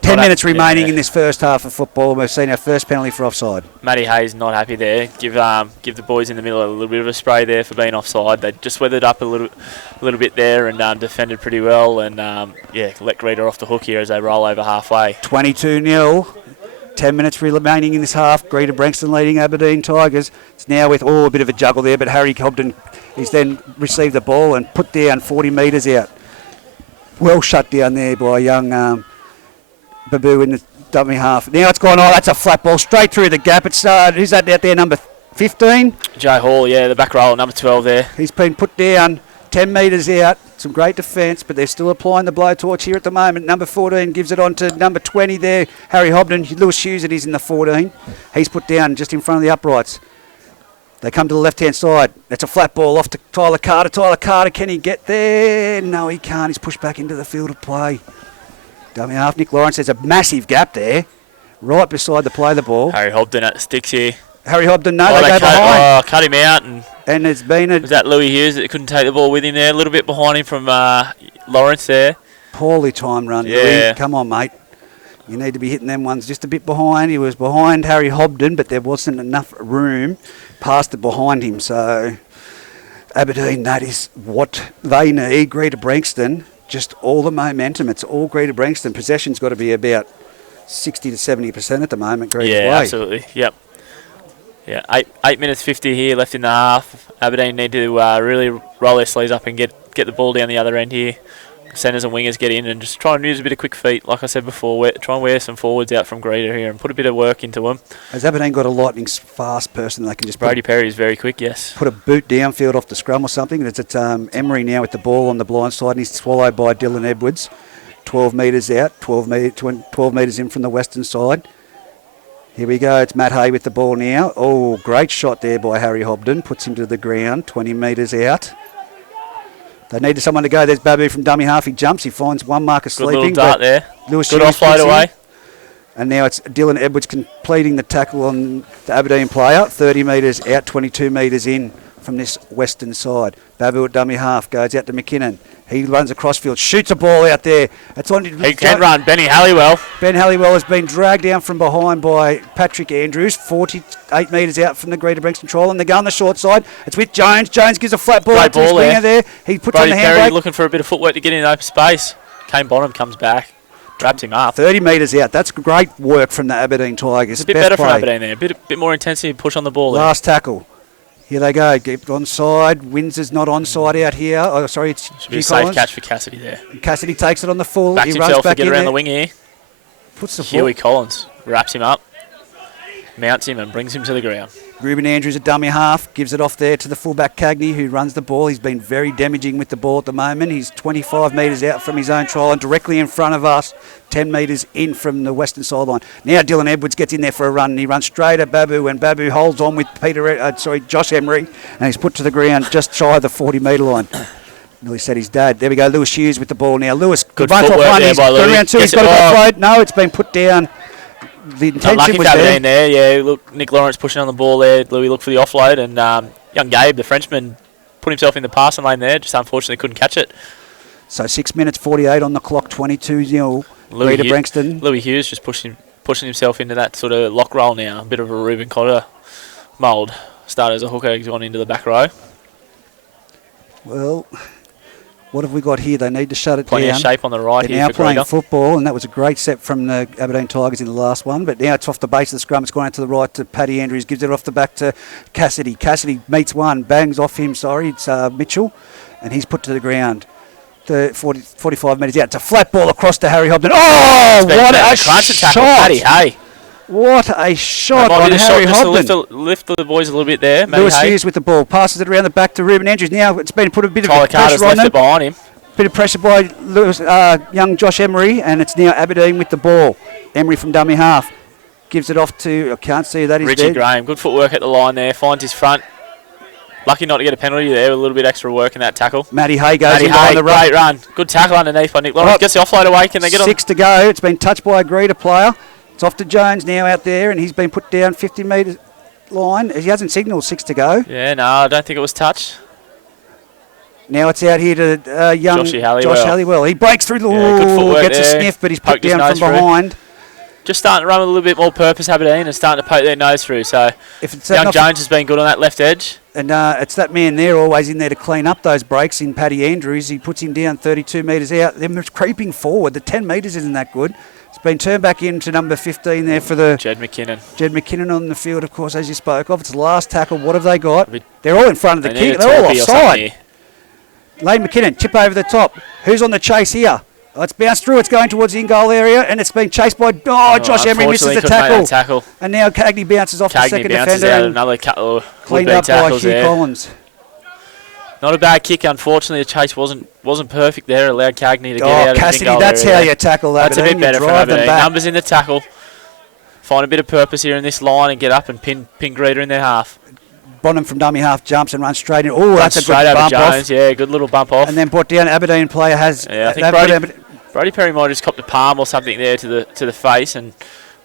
10 minutes remaining in this first half of football. We've seen our first penalty for offside. Matty Hayes not happy there. Give the boys in the middle a little bit of a spray there for being offside. They just weathered up a little bit there and defended pretty well. And let Greta off the hook here as they roll over halfway. 22-0. 10 minutes remaining in this half. Greta Branxton leading Aberdeen Tigers. It's now with a bit of a juggle there, but Harry Hobden has then received the ball and put down 40 metres out. Well shut down there by young Babu in the dummy half. Now it's gone, that's a flat ball straight through the gap. It's who's that out there, number 15? Jay Hall, the back row, number 12 there. He's been put down 10 metres out. Some great defence, but they're still applying the blowtorch here at the moment. Number 14 gives it on to number 20 there, Harry Hobden. Lewis Hughes, it is in the 14. He's put down just in front of the uprights. They come to the left-hand side. That's a flat ball off to Tyler Carter. Tyler Carter, can he get there? No, he can't. He's pushed back into the field of play. Dummy half, Nick Lawrence. There's a massive gap there, right beside the play the ball. Harry Hobden at the sticks here. Harry Hobden, no, they go behind. Cut him out. And there's been a Was that Louis Hughes that couldn't take the ball with him there? A little bit behind him from Lawrence there. poorly timed run. Yeah. Louis. Come on, mate. You need to be hitting them ones just a bit behind. He was behind Harry Hobden, but there wasn't enough room past it behind him. So Aberdeen, that is what they need. Greta Branxton, just all the momentum. It's all Greta Branxton. Possession's got to be about 60 to 70% at the moment. Greta's way. Absolutely. Yep. Yeah, 8 minutes 50 here left in the half. Aberdeen need to really roll their sleeves up and get the ball down the other end here. Centres and wingers get in and just try and use a bit of quick feet. Like I said before, try and wear some forwards out from Greta here and put a bit of work into them. Has Aberdeen got a lightning fast person they can just Brady Perry is very quick, yes. put a boot downfield off the scrum or something? It's Emery now with the ball on the blind side, and he's swallowed by Dylan Edwards. 12 metres out, 12 metres in from the western side. Here we go, it's Matt Hay with the ball now. Oh, great shot there by Harry Hobden. Puts him to the ground, 20 metres out. They needed someone to go. There's Babu from dummy half. He jumps, he finds one marker Good sleeping. little dart there. Lewis Good Hughes offload puts away. him. And now it's Dylan Edwards completing the tackle on the Aberdeen player. 30 metres out, 22 metres in from this western side. Babu at dummy half, goes out to McKinnon. He runs across field, shoots a ball out there. It's on. He can run. Benny Halliwell. Ben Halliwell has been dragged down from behind by Patrick Andrews, 48 metres out from the Greta Branxton trial, and they go on the short side. It's with Jones. Jones gives a flat ball Great out to his ball winger there. He puts Brady on the Perry handbrake. looking for a bit of footwork to get in open space. Kane Bonham comes back, wraps him up. 30 metres out. That's great work from the Aberdeen Tigers. It's a bit Best better from play. Aberdeen there. A bit more intensity, push on the ball there. Last tackle. Here they go. Get onside. Windsor's not onside out here. Oh, sorry, it's Should be a Hugh safe Collins. catch for Cassidy there. Cassidy takes it on the full. Backs He runs himself to back get in around there. the wing here. Puts the Huey foot. Collins wraps him up, mounts him and brings him to the ground. Ruben Andrews, a dummy half, gives it off there to the fullback Cagney, who runs the ball. He's been very damaging with the ball at the moment. He's 25 metres out from his own try and directly in front of us, 10 metres in from the western sideline. Now Dylan Edwards gets in there for a run. And he runs straight at Babu, and Babu holds on with Josh Emery, and he's put to the ground just shy of the 40-metre line. Nearly said his dad. There we go, Lewis Hughes with the ball now. Lewis, Good run for footwork one. there He's by got Louis. around two. Gets He's got it- a offload. No, it's been put down. The intention Unlucky was for there. Aberdeen there. Yeah, look, Nick Lawrence pushing on the ball there. Louis looked for the offload, and young Gabe, the Frenchman, put himself in the passing lane there, just unfortunately couldn't catch it. So 6 minutes 48 on the clock, 22-0. Greta Branxton. Louis Hughes just pushing himself into that sort of lock role now. A bit of a Reuben Cotter mould. Started as a hooker, he's gone into the back row. Well, what have we got here? They need to shut it Plenty down. of shape on the right They're here now for playing Greta. football, and that was a great set from the Aberdeen Tigers in the last one. But now it's off the base of the scrum. It's gone out to the right to Paddy Andrews. Gives it off the back to Cassidy. Cassidy meets one, bangs off him. Sorry, it's Mitchell, and he's put to the ground. 45 metres out. It's a flat ball across to Harry Hobden. Oh, what a shot! Matty Hay. What a shot Might on be the Harry shot Hobden. just to lift the boys a little bit there. Matty Lewis Hay. Hughes with the ball. Passes it around the back to Reuben Andrews. Now it's been put a bit Tyler of Carter's pressure on left them. it behind him. Bit of pressure by young Josh Emery, and it's now Aberdeen with the ball. Emery from dummy half. Gives it off to, I can't see that, he's Richie dead. Graham, good footwork at the line there, finds his front. Lucky not to get a penalty there, with a little bit extra work in that tackle. Matty Hay goes Matty in Hay, behind the great run. Good tackle underneath by Nick Lawrence. Gets the offload away, can they get on? 6 to go. It's been touched by a Greta player. It's off to Jones now out there, and he's been put down 50 metres line. He hasn't signalled 6 to go. Yeah, no, I don't think it was touch. Now it's out here to young Josh Halliwell. He breaks through the good footwork gets there. a sniff, but he's Poked put his down nose from through. behind. Just starting to run with a little bit more purpose, Aberdeen, and starting to poke their nose through. So If it's young enough, Jones has been good on that left edge. and it's that man there always in there to clean up those breaks in Paddy Andrews. He puts him down 32 metres out. They're creeping forward. The 10 metres isn't that good. It's been turned back into number 15 there for the Jed McKinnon. Jed McKinnon on the field, of course, as you spoke of. It's the last tackle. What have they got? They're all in front of the They need kick. a They're all torpy or something offside. here. Lane McKinnon, chip over the top. Who's on the chase here? Oh, it's bounced through. It's going towards the in-goal area, and it's been chased by... Josh Emery misses the Unfortunately, couldn't make that tackle. And now Cagney bounces off the Cagney second bounces defender. out and another couple of cleaned would-be up by tackles Hugh there. Collins. Not a bad kick, unfortunately. The chase wasn't perfect there. Allowed Cagney to get out of the Cassidy, in-goal that's area. how you tackle that. That's a bit better for drive them Aberdeen. back. Numbers in the tackle. Find a bit of purpose here in this line and get up and pin Greta in their half. Bonham from dummy half jumps and runs straight in. Oh, that's a good Straight over bump Jones. off. Yeah, good little bump off. And then brought down. Aberdeen player has... Yeah, I think Brody Perry might have just copped a palm or something there to the face, and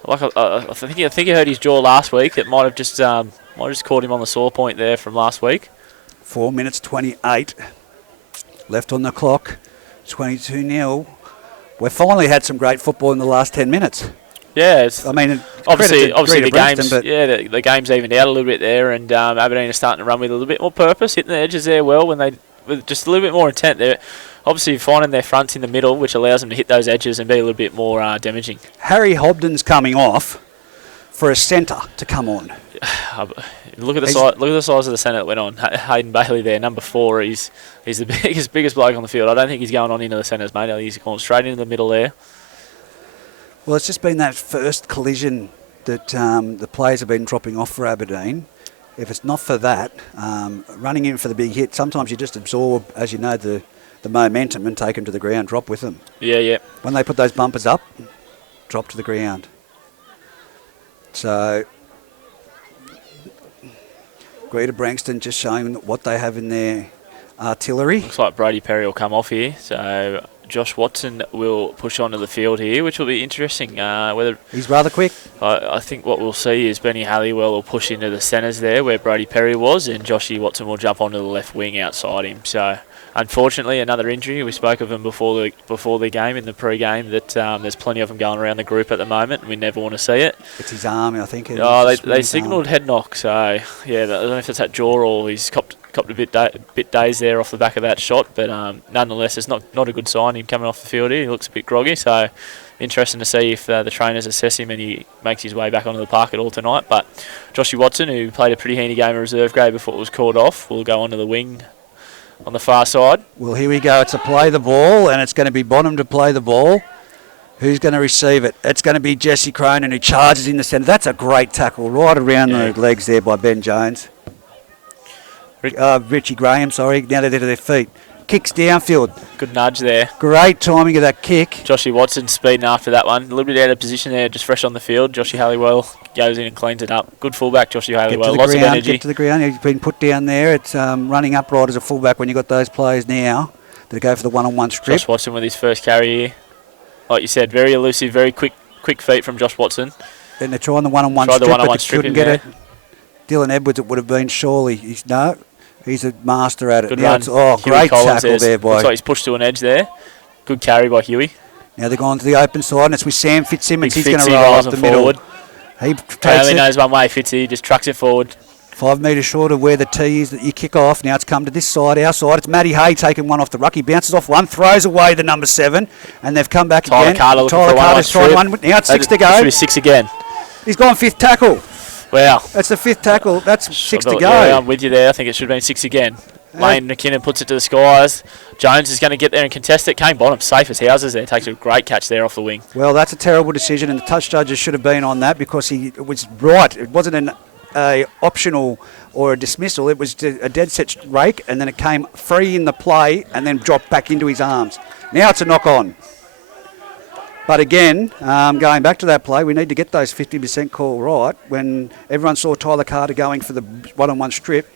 like I think he hurt his jaw last week. It might have just caught him on the sore point there from last week. 4 minutes 28 left on the clock. 22-0. We've finally had some great football in the last 10 minutes. Yeah, it's, I mean, obviously the game's but the game's evened out a little bit there, and Aberdeen are starting to run with a little bit more purpose, hitting the edges there well with just a little bit more intent. They're obviously finding their fronts in the middle, which allows them to hit those edges and be a little bit more damaging. Harry Hobden's coming off for a centre to come on. Look at the size of the centre that went on. Hayden Bailey there, number 4. He's the biggest bloke on the field. I don't think he's going on into the centres, mate. I think he's going straight into the middle there. Well, it's just been that first collision that the players have been dropping off for Aberdeen. If it's not for that, running in for the big hit, sometimes you just absorb, as you know, the momentum and take them to the ground, drop with them. Yeah. When they put those bumpers up, drop to the ground. So, Greta Branxton just showing what they have in their artillery. Looks like Brody Perry will come off here. So Josh Watson will push onto the field here, which will be interesting. Whether he's rather quick. I think what we'll see is Benny Halliwell will push into the centres there where Brody Perry was, and Joshy Watson will jump onto the left wing outside him. So unfortunately, another injury. We spoke of him before the game, in the pre-game, that there's plenty of them going around the group at the moment, and we never want to see it. It's his arm, I think. They signalled head knock, so yeah, I don't know if it's that jaw or he's copped a bit dazed there off the back of that shot, but nonetheless, it's not a good sign, him coming off the field here. He looks a bit groggy, so interesting to see if the trainers assess him and he makes his way back onto the park at all tonight. But Joshy Watson, who played a pretty handy game of reserve grade before it was called off, will go onto the wing on the far side. Well, here we go. It's a play the ball, and it's going to be Bonham to play the ball. Who's going to receive it? It's going to be Jesse Cronin, who charges in the centre. That's a great tackle right around the legs there by Ben Jones. Richie Graham, sorry. Now they're to their feet. Kicks downfield. Good nudge there. Great timing of that kick. Joshy Watson speeding after that one. A little bit out of position there, just fresh on the field. Joshy Halliwell goes in and cleans it up. Good fullback, Joshy Halliwell. Lots of energy. Get to the ground. He's been put down there. It's running upright as a fullback when you've got those players now that go for the one-on-one strip. Josh Watson with his first carry here. Like you said, very elusive, very quick feet from Josh Watson. Then they're trying the one-on-one strip, but they couldn't get it. Dylan Edwards, it would have been surely. He's a master at it. Good now run. Great Collins tackle there, boy. Looks like he's pushed to an edge there. Good carry by Huey. Now they're going to the open side, and it's with Sam Fitzsimmons. He's going to Fitzy roll up rolls the it middle. forward. He He takes only it knows one way, Fitzy. He just trucks it forward. 5 metres short of where the tee is that you kick off. Now it's come to this side, our side. It's Matty Hay taking one off the ruck. He bounces off one, throws away the number 7, and they've come back Tyler again. Carter looking for Carter's one trying one. Now it's 6 to go. This will be 6 again. He's gone 5th tackle. Wow. That's the 5th tackle. That's 6 to go. Yeah, I'm with you there. I think it should have been 6 again. Lane McKinnon puts it to the skies. Jones is going to get there and contest it. Kane Bonham, safe as houses there. Takes a great catch there off the wing. Well, that's a terrible decision, and the touch judges should have been on that because he was right. It wasn't an optional or a dismissal. It was a dead set rake, and then it came free in the play and then dropped back into his arms. Now it's a knock-on. But again, going back to that play, we need to get those 50% call right. When everyone saw Tyler Carter going for the one-on-one strip,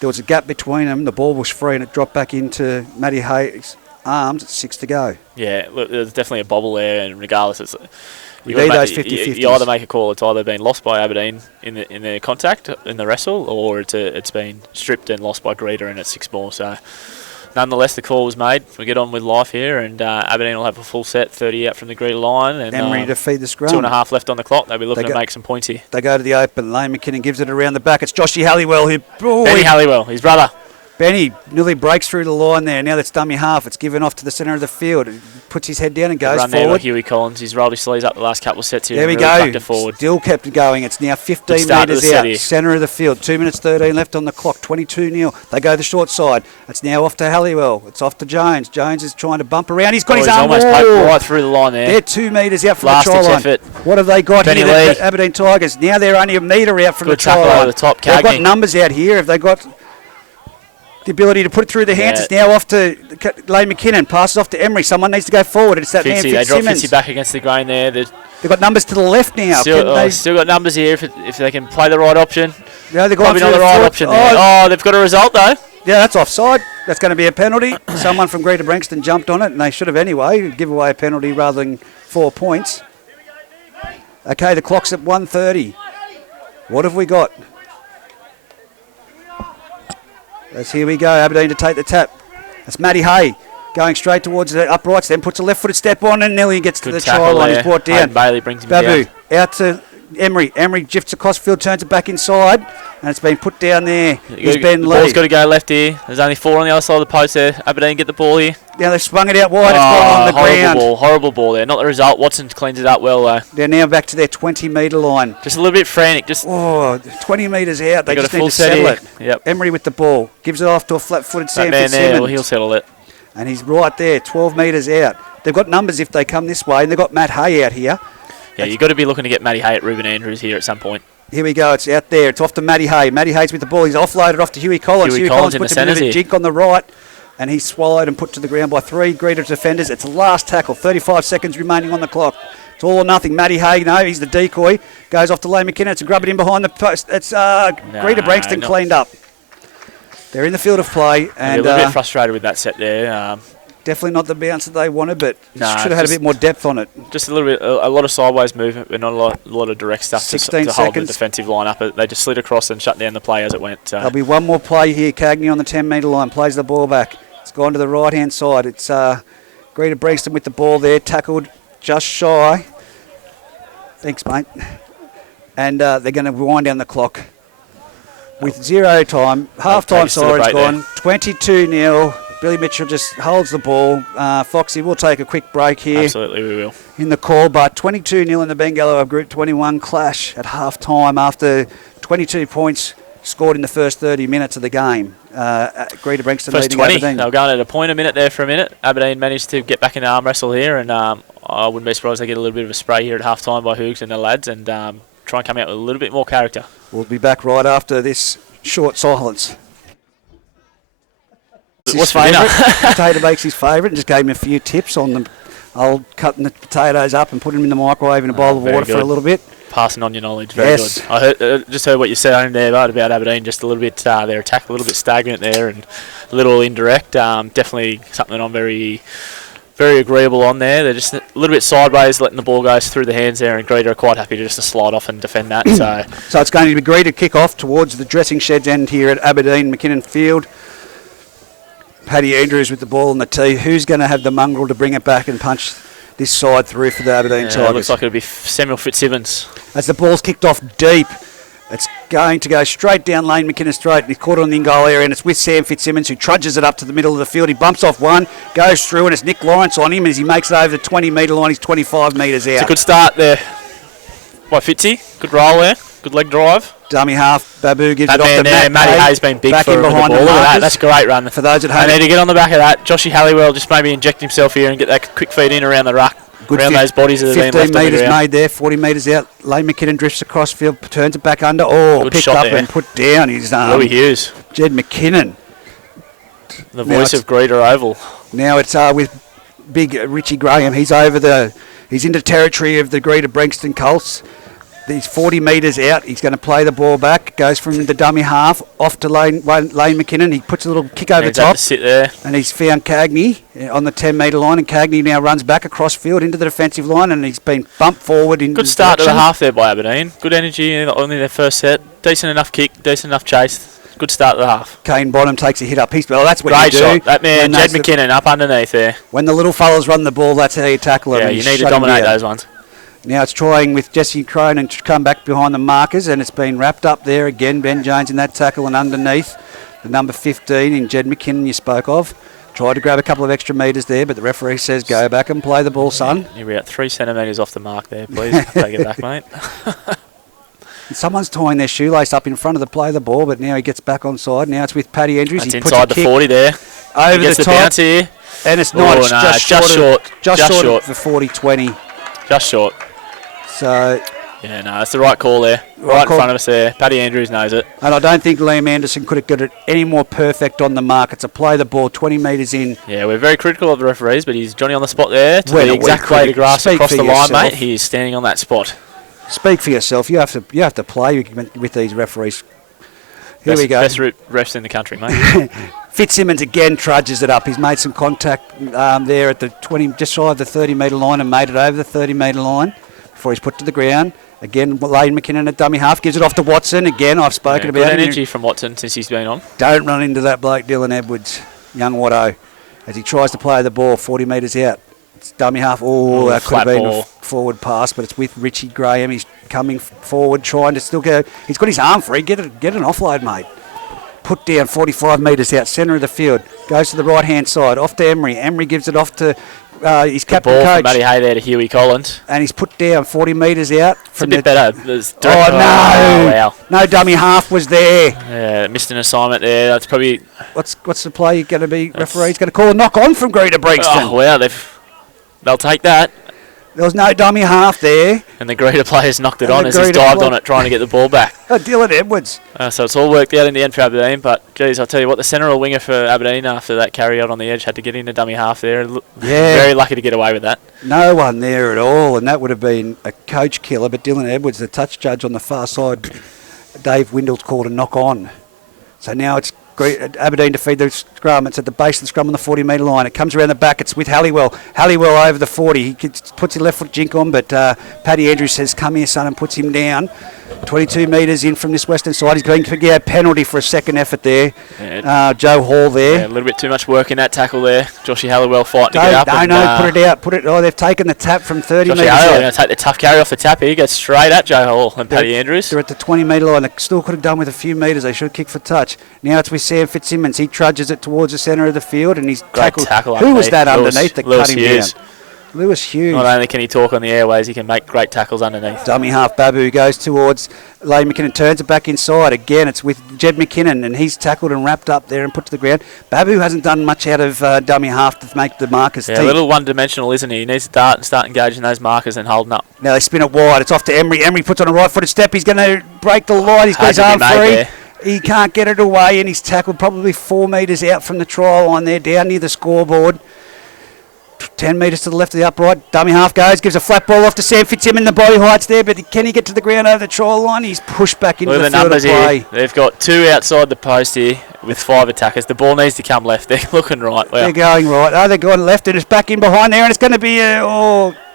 there was a gap between them. The ball was free and it dropped back into Matty Hayes' arms at 6 to go. Yeah, look, there's definitely a bobble there, and regardless, it's you need those 50-50s. You either make a call. It's either been lost by Aberdeen in the contact in the wrestle, or it's been stripped and lost by Greta, and it's 6 more. So, nonetheless, the call was made. We get on with life here, and Aberdeen will have a full set, 30 out from the Greta line, and Emery to feed the scrum. 2.5 left on the clock. They'll be looking to make some points here. They go to the open. Lane McKinnon gives it around the back. It's Joshy Halliwell who. Benny Halliwell, his brother. Benny nearly breaks through the line there. Now that's dummy half. It's given off to the centre of the field. It puts his head down and goes Run forward. there by Huey Collins. He's rolled his sleeves up the last couple of sets here. There we really go. Forward. Still kept it going. It's now 15 metres out. Centre of the field. 2 minutes 13 left on the clock. 22-0. They go the short side. It's now off to Halliwell. It's off to Jones. Jones is trying to bump around. He's got his arm almost poked right through the line there. They're 2 metres out from last the try line. Effort. What have they got Benny here? Lee. The Aberdeen Tigers. Now they're only a metre out from Good the try line. over the top. They've got Cagney. numbers out here. Have they got the ability to put it through the hands? It's now off to Lane McKinnon. Passes off to Emery. Someone needs to go forward. It's that man, Fitzy. They drop Fitzsimmons. Fitzy back against the grain there. They've got numbers to the left now. Still got numbers here if they can play the right option. No, they're Probably not the right option there. Oh, they've got a result though. Yeah, that's offside. That's going to be a penalty. Someone from Greta Branxton jumped on it, and they should have anyway. Give away a penalty rather than 4 points. Okay, the clock's at 1:30. What have we got? Here we go, Aberdeen to take the tap. That's Matty Hay going straight towards the uprights, then puts a left-footed step on and nearly gets to the try line. He's brought down. Bailey brings him Babu down. Out to Emery. Emery drifts across field, turns it back inside, and it's been put down there. He's Ben Lee. The ball's got to go left here. There's only 4 on the other side of the post there. Aberdeen get the ball here. Now they've swung it out wide. It's gone on the ground. Horrible ball there. Not the result. Watson cleans it up well though. They're now back to their 20-metre line. Just a little bit frantic. 20 metres out. They just need to settle it. Yep. Emery with the ball. Gives it off to a flat-footed Sam man Fitzsimmons. there, well, he'll settle it. And he's right there, 12 metres out. They've got numbers if they come this way, and they've got Matt Hay out here. Yeah, you've got to be looking to get Matty Hay at Ruben Andrews here at some point. Here we go. It's out there. It's off to Matty Hay. Matty Hay's with the ball. He's offloaded off to Huey Collins. Huey Collins puts a bit of a jink on the right, and he's swallowed and put to the ground by 3 Greta defenders. It's the last tackle. 35 seconds remaining on the clock. It's all or nothing. Matty Hay, no, he's the decoy. Goes off to Lane McKinnon. It's a grub it in behind the post. It's Greta Branxton cleaned up. They're in the field of play. And a little bit frustrated with that set there. Definitely not the bounce that they wanted, but should have had a bit more depth on it. Just a little bit, a lot of sideways movement, but not a lot of direct stuff to hold the defensive line up. They just slid across and shut down the play as it went. There'll be one more play here. Cagney on the 10-metre line, plays the ball back. It's gone to the right-hand side. It's Greta Branxton with the ball there, tackled just shy. Thanks, mate. And they're going to wind down the clock with 0 time. Half-time siren's gone, 22-0. Billy Mitchell just holds the ball. Foxy, we'll take a quick break here. Absolutely, we will. In the call, but 22-0 in the Bengalla Group 21 clash at half-time after 22 points scored in the first 30 minutes of the game. Greta Branxton first leading 20. Aberdeen. They were going at a point a minute there for a minute. Aberdeen managed to get back in the arm wrestle here, and I wouldn't be surprised they get a little bit of a spray here at half-time by Hoogs and the lads, and try and come out with a little bit more character. We'll be back right after this short silence. What's favourite? Potato Bake's his favourite, and just gave him a few tips on them. I'll cutting the potatoes up and put them in the microwave in a bowl of water for a little bit. Passing on your knowledge, very good. I just heard what you said on there about Aberdeen, just a little bit, their attack a little bit stagnant there and a little indirect. Definitely something I'm very very agreeable on there. They're just a little bit sideways, letting the ball go through the hands there, and Greta are quite happy to just slide off and defend that. So it's going to be Greta kick off towards the dressing sheds end here at Aberdeen McKinnon Field. Paddy Andrews with the ball on the tee. Who's going to have the mongrel to bring it back and punch this side through for the Aberdeen Tigers? It looks like it'll be Samuel Fitzsimmons. As the ball's kicked off deep, it's going to go straight down Lane McKinnon straight. He's caught on the in-goal area, and it's with Sam Fitzsimmons, who trudges it up to the middle of the field. He bumps off one, goes through, and it's Nick Lawrence on him as he makes it over the 20-metre line. He's 25 metres out. It's a good start there by Fitzy. Good roll there. Good leg drive. Dummy half, Babu gives it off to Matty Hay's been big back for in behind the ball. the Look at that. markers. That's a great run. For those at home, I need to get on the back of that. Joshy Halliwell just maybe inject himself here and get that quick feed in around the ruck. Good around those bodies that have been left 15 on the metres ground. made there, 40 metres out. Lane McKinnon drifts across field, turns it back under. Oh, Good picked shot up there. and put down his Louis Hughes, Jed McKinnon. the voice of Greta Oval. Now it's with big Richie Graham. He's into territory of the Greta Branxton Colts. He's 40 metres out. He's going to play the ball back. Goes from the dummy half off to Lane McKinnon. He puts a little kick over top. To sit there. And he's found Cagney on the 10-metre line. And Cagney now runs back across field into the defensive line. And he's been bumped forward in Good start to the half there by Aberdeen. Good energy only their first set. Decent enough kick. Decent enough chase. Good start to the half. Kane Bonham takes a hit up. That's what Great you do. shot. That man, Jed McKinnon, up underneath there. When the little fellas run the ball, that's how you tackle them. Yeah, you need to dominate those ones. Now it's trying with Jesse Cronin to come back behind the markers, and it's been wrapped up there again. Ben Jones in that tackle, and underneath the number 15 in Jed McKinnon you spoke of. Tried to grab a couple of extra metres there, but the referee says go back and play the ball, son. You're about 3 centimetres off the mark there, please. Take it back, mate. Someone's tying their shoelace up in front of the play the ball, but now he gets back on side. Now it's with Paddy Andrews. That's he inside puts the 40 there. Over he gets the the top. bounce here. And it's not. Oh, It's no, just short. Just short for 40-20. Just short. So, yeah, no, that's the right call there. Right in front of us there. Paddy Andrews knows it. And I don't think Liam Anderson could have got it any more perfect on the mark. It's a play the ball 20 metres in. Yeah, we're very critical of the referees, but he's Johnny on the spot there. To When the are we exact way to grasp Speak across for the line, yourself. mate. He is standing on that spot. Speak for yourself. You have to play with these referees. Here we go. Best refs in the country, mate. Fitzsimmons again trudges it up. He's made some contact there at the 20, just shy of the 30-metre line, and made it over the 30-metre line before he's put to the ground. Again, Lane McKinnon at dummy half gives it off to Watson. Again, I've spoken about good it. energy from Watson since he's been on. Don't run into that bloke, Dylan Edwards, young Watto, as he tries to play the ball 40 metres out. It's dummy half. Oh, that could have been a forward pass, but it's with Richie Graham. He's coming forward, trying to still go. He's got his arm free. Get an offload, mate. Put down 45 metres out, centre of the field. Goes to the right-hand side, off to Emery. Emery gives it off to his captain ball coach. from Matty Hay there to Huey Collins. And he's put down 40 metres out. It's a bit better. Oh, no. Wow. No dummy half was there. Yeah, missed an assignment there. That's probably... What's the play going to be? Referee's going to call a knock-on from Greta Branxton. Oh, wow, they'll take that. There was no dummy half there. And the Greta players knocked it And on the as he's Greta dived pl- on it, trying to get the ball back. Dylan Edwards. So it's all worked out in the end for Aberdeen, but geez, I'll tell you what, the centre or winger for Aberdeen after that carry out on the edge had to get in a dummy half there. Very lucky to get away with that. No one there at all, and that would have been a coach killer, but Dylan Edwards, the touch judge on the far side, Dave Windle's called a knock on. So now it's Aberdeen to feed the scrum. It's at the base of the scrum on the 40-metre line. It comes around the back. It's with Halliwell. Halliwell over the 40. He puts his left foot jink on, but Paddy Andrews says, come here, son, and puts him down. 22 metres in from this western side. He's going to get a penalty for a second effort there. Yeah. Joe Hall there. Yeah, a little bit too much work in that tackle there. Joshy Halliwell fighting to get up. No, put it out. Oh, they've taken the tap from 30 metres Joshy out. Halliwell going to take the tough carry off the tap here. He goes straight at Joe Hall and Paddy Andrews. They're at the 20-metre line. They still could have done with a few metres. They should have kicked for touch. Now it's with Sam Fitzsimmons. He trudges it towards the centre of the field, and he's tackled. Who was that underneath that cut him down? Lewis Hughes. Not only can he talk on the airways, he can make great tackles underneath. Dummy half Babu goes towards Lane McKinnon, turns it back inside. Again, it's with Jed McKinnon, and he's tackled and wrapped up there and put to the ground. Babu hasn't done much out of dummy half to make the markers a little one-dimensional, isn't he? He needs to start engaging those markers and holding up. Now they spin it wide. It's off to Emery. Emery puts on a right-footed step. He's going to break the line. He's got his arm free. He can't get it away, and he's tackled probably 4 metres out from the try line there, down near the scoreboard. 10 metres to the left of the upright. Dummy half goes, gives a flat ball off to Sam. Fits him in the body heights there, but can he get to the ground over the try line? He's pushed back into the field of play. Here. They've got 2 outside the post here with 5 attackers. The ball needs to come left. They're looking right. Wow. They're going right. Oh, they're going left, and it's back in behind there, and it's going to be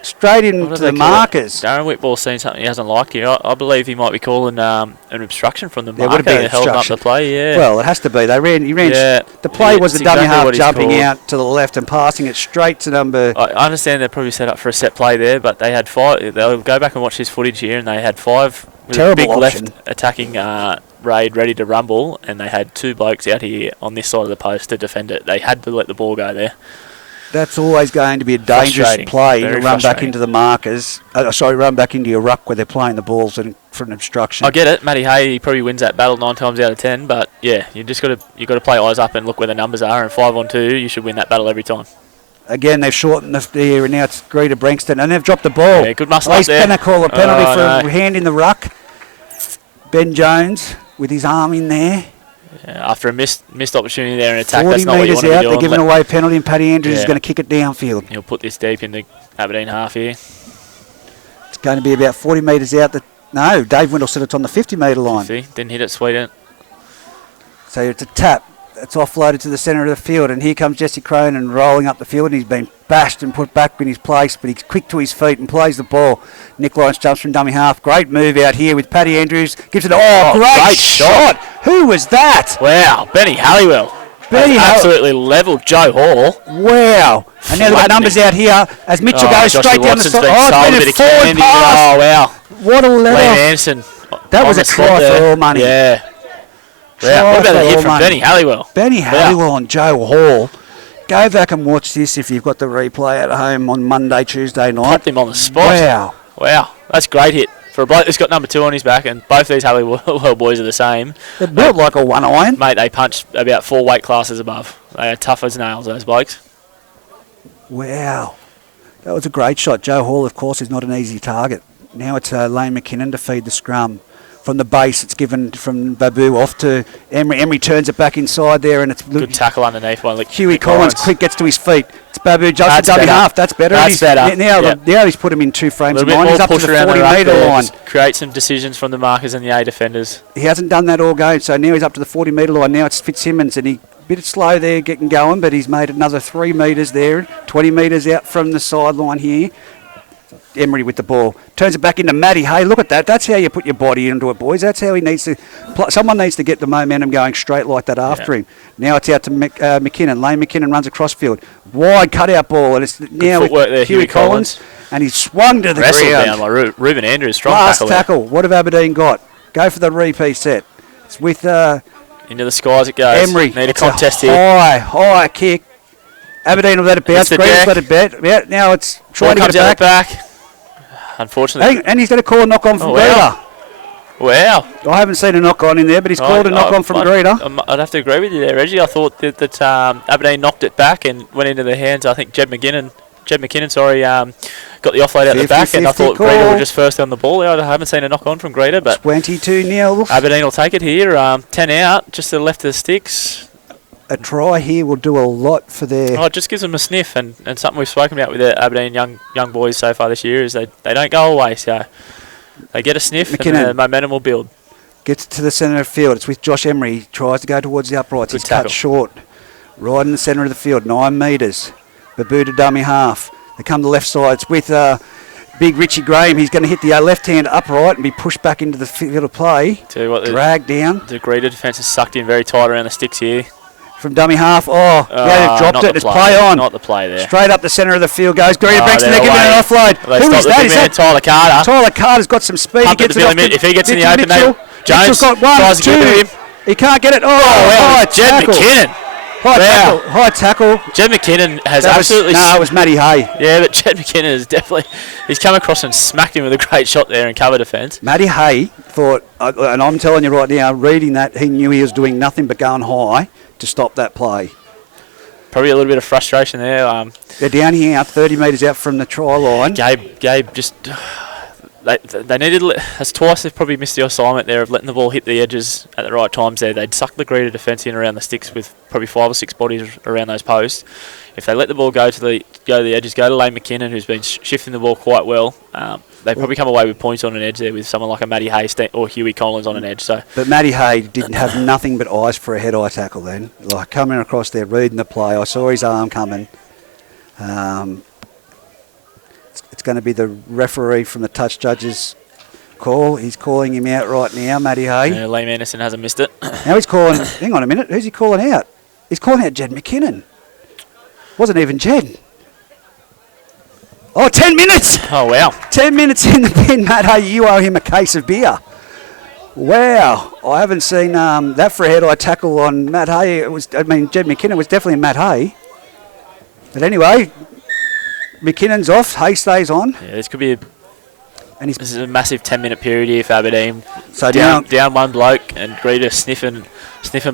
straight into the markers. Darren Whitball's seen something he hasn't liked here. I believe he might be calling an obstruction from the marker. Would have been held up the play. Yeah. Well, it has to be. He ran. Yeah. The play was the dummy half jumping out to the left and passing it straight to number. I understand they're probably set up for a set play there, but they had 5. They'll go back and watch this footage here, and they had 5 with terrible a big option. left attacking raid ready to rumble, and they had 2 blokes out here on this side of the post to defend it. They had to let the ball go there. That's always going to be a dangerous play to run back into the markers. Run back into your ruck where they're playing the balls for an obstruction. I get it. Matty Hay, he probably wins that battle 9 times out of 10, but yeah, you got to play eyes up and look where the numbers are, and 5 on 2, you should win that battle every time. Again, they've shortened the here, and now it's Greta Branxton, and they've dropped the ball. Yeah, good muscle up there. He's going to call a penalty for a hand in the ruck. Ben Jones with his arm in there. Yeah, after a missed opportunity there in attack, 40 that's not what you want to be doing. They're giving away a penalty, and Paddy Andrews is going to kick it downfield. He'll put this deep in the Aberdeen half here. It's going to be about 40 metres out. No, Dave Windle said it's on the 50-metre line. Didn't hit it, sweet. So it's a tap. It's offloaded to the centre of the field, and here comes Jesse Cronin rolling up the field, and he's been bashed and put back in his place, but he's quick to his feet and plays the ball. Nick Lawrence jumps from dummy half. Great move out here with Paddy Andrews. Gives it great shot. Who was that? Wow, Benny Halliwell. Absolutely levelled Joe Hall. Wow. And now they've got numbers out here as Mitchell goes straight down the side. It's been a forward pass. Oh, wow. What a level. Lee Anderson. That was a try for all money. Yeah. Wow. What about a hit from Benny Halliwell? Benny Halliwell and Joe Hall. Go back and watch this if you've got the replay at home on Monday, Tuesday night. Popped him on the spot. Wow. That's a great hit. For a bloke that's got number 2 on his back, and both these Halliwell boys are the same. They're built like a 1-iron. Mate, they punched about 4 weight classes above. They are tough as nails, those blokes. Wow. That was a great shot. Joe Hall, of course, is not an easy target. Now it's Lane McKinnon to feed the scrum. From the base, it's given from Babu off to Emery. Emery turns it back inside there, and it's good tackle underneath one. Huey Collins quick gets to his feet. It's Babu jumps to dummy half. That's better. That's better. Now he's put him in 2 frames of mind. He's up to the 40-metre line. Create some decisions from the markers and the A defenders. He hasn't done that all game, so now he's up to the 40-metre line. Now it's Fitzsimmons, and he a bit slow there getting going, but he's made another 3 metres there, 20 metres out from the sideline here. Emery with the ball. Turns it back into Matty Hay. Look at that. That's how you put your body into it, boys. That's how he needs to... Someone needs to get the momentum going straight like that after him. Now it's out to McKinnon. Lane McKinnon runs across field. Wide cutout ball. And it's now footwork there, Huey Collins. And he's swung to the ground. Down by Ruben Andrews. Strong last tackle. What have Aberdeen got? Go for the repeat set. It's with... into the skies it goes. Emery. Need a contest here. High kick. Aberdeen will let it bounce. Green's let it bounce. Yeah, now it's trying to get it back. Unfortunately. And he's going to call a knock-on from Greta. Wow. I haven't seen a knock-on in there, but he's called a knock-on from Greta. I'd have to agree with you there, Reggie. I thought that Aberdeen knocked it back and went into the hands. I think Jed McKinnon, got the offload out the back, and I thought Greta was just first on the ball. I haven't seen a knock-on from Greta, but 22-0. Aberdeen will take it here. 10 out, just to the left of the sticks. A try here will do a lot for their... Oh, it just gives them a sniff, and something we've spoken about with the Aberdeen young boys so far this year is they don't go away, so they get a sniff McKinnon, and the momentum will build. Gets to the centre of the field. It's with Josh Emery. He tries to go towards the uprights. He's cut short. Right in the centre of the field, 9 metres. Babu to dummy half. They come to the left side. It's with big Richie Graham. He's going to hit the left-hand upright and be pushed back into the field of play. Dragged down. The Greta defence is sucked in very tight around the sticks here. From dummy half. They've dropped it. It's play on. Not the play there. Straight up the centre of the field goes. Greta Branxton, they're giving an offload. Who is that? Is that Tyler Carter? Tyler Carter's got some speed. He gets it if he gets in the open, Jones got 1, 2. He can't get it. Jed McKinnon. High tackle. Jed McKinnon has absolutely... No, it was Matty Hay. Yeah, but Jed McKinnon is definitely... He's come across and smacked him with a great shot there in cover defence. Matty Hay thought, and I'm telling you right now, reading that, he knew he was doing nothing but going high to stop that play. Probably a little bit of frustration there. They're down here, 30 metres out from the try line. Gabe just... they needed. As twice they've probably missed the assignment there of letting the ball hit the edges at the right times. There, they'd suck the Greta defence in around the sticks with probably 5 or 6 bodies around those posts. If they let the ball go to the edges, go to Lane McKinnon, who's been shifting the ball quite well, they probably come away with points on an edge there with someone like a Matty Hay or Huey Collins on an edge. So, but Matty Hay didn't have nothing but eyes for a head-eye tackle then. Like coming across there, reading the play. I saw his arm coming. It's going to be the referee from the touch judges call. He's calling him out right now, Matty Hay. Yeah, Liam Anderson hasn't missed it. Now he's calling. Hang on a minute. Who's he calling out? He's calling out Jed McKinnon. Wasn't even Jed. Oh, 10 minutes! Oh, wow. 10 minutes in the bin, Matt Hay. You owe him a case of beer. Wow. I haven't seen that for a head-eye tackle on Matt Hay. Jed McKinnon was definitely Matt Hay. But anyway, McKinnon's off. Hay stays on. Yeah, this could be this is a massive 10-minute period here for Aberdeen. So down one bloke and Greta sniffing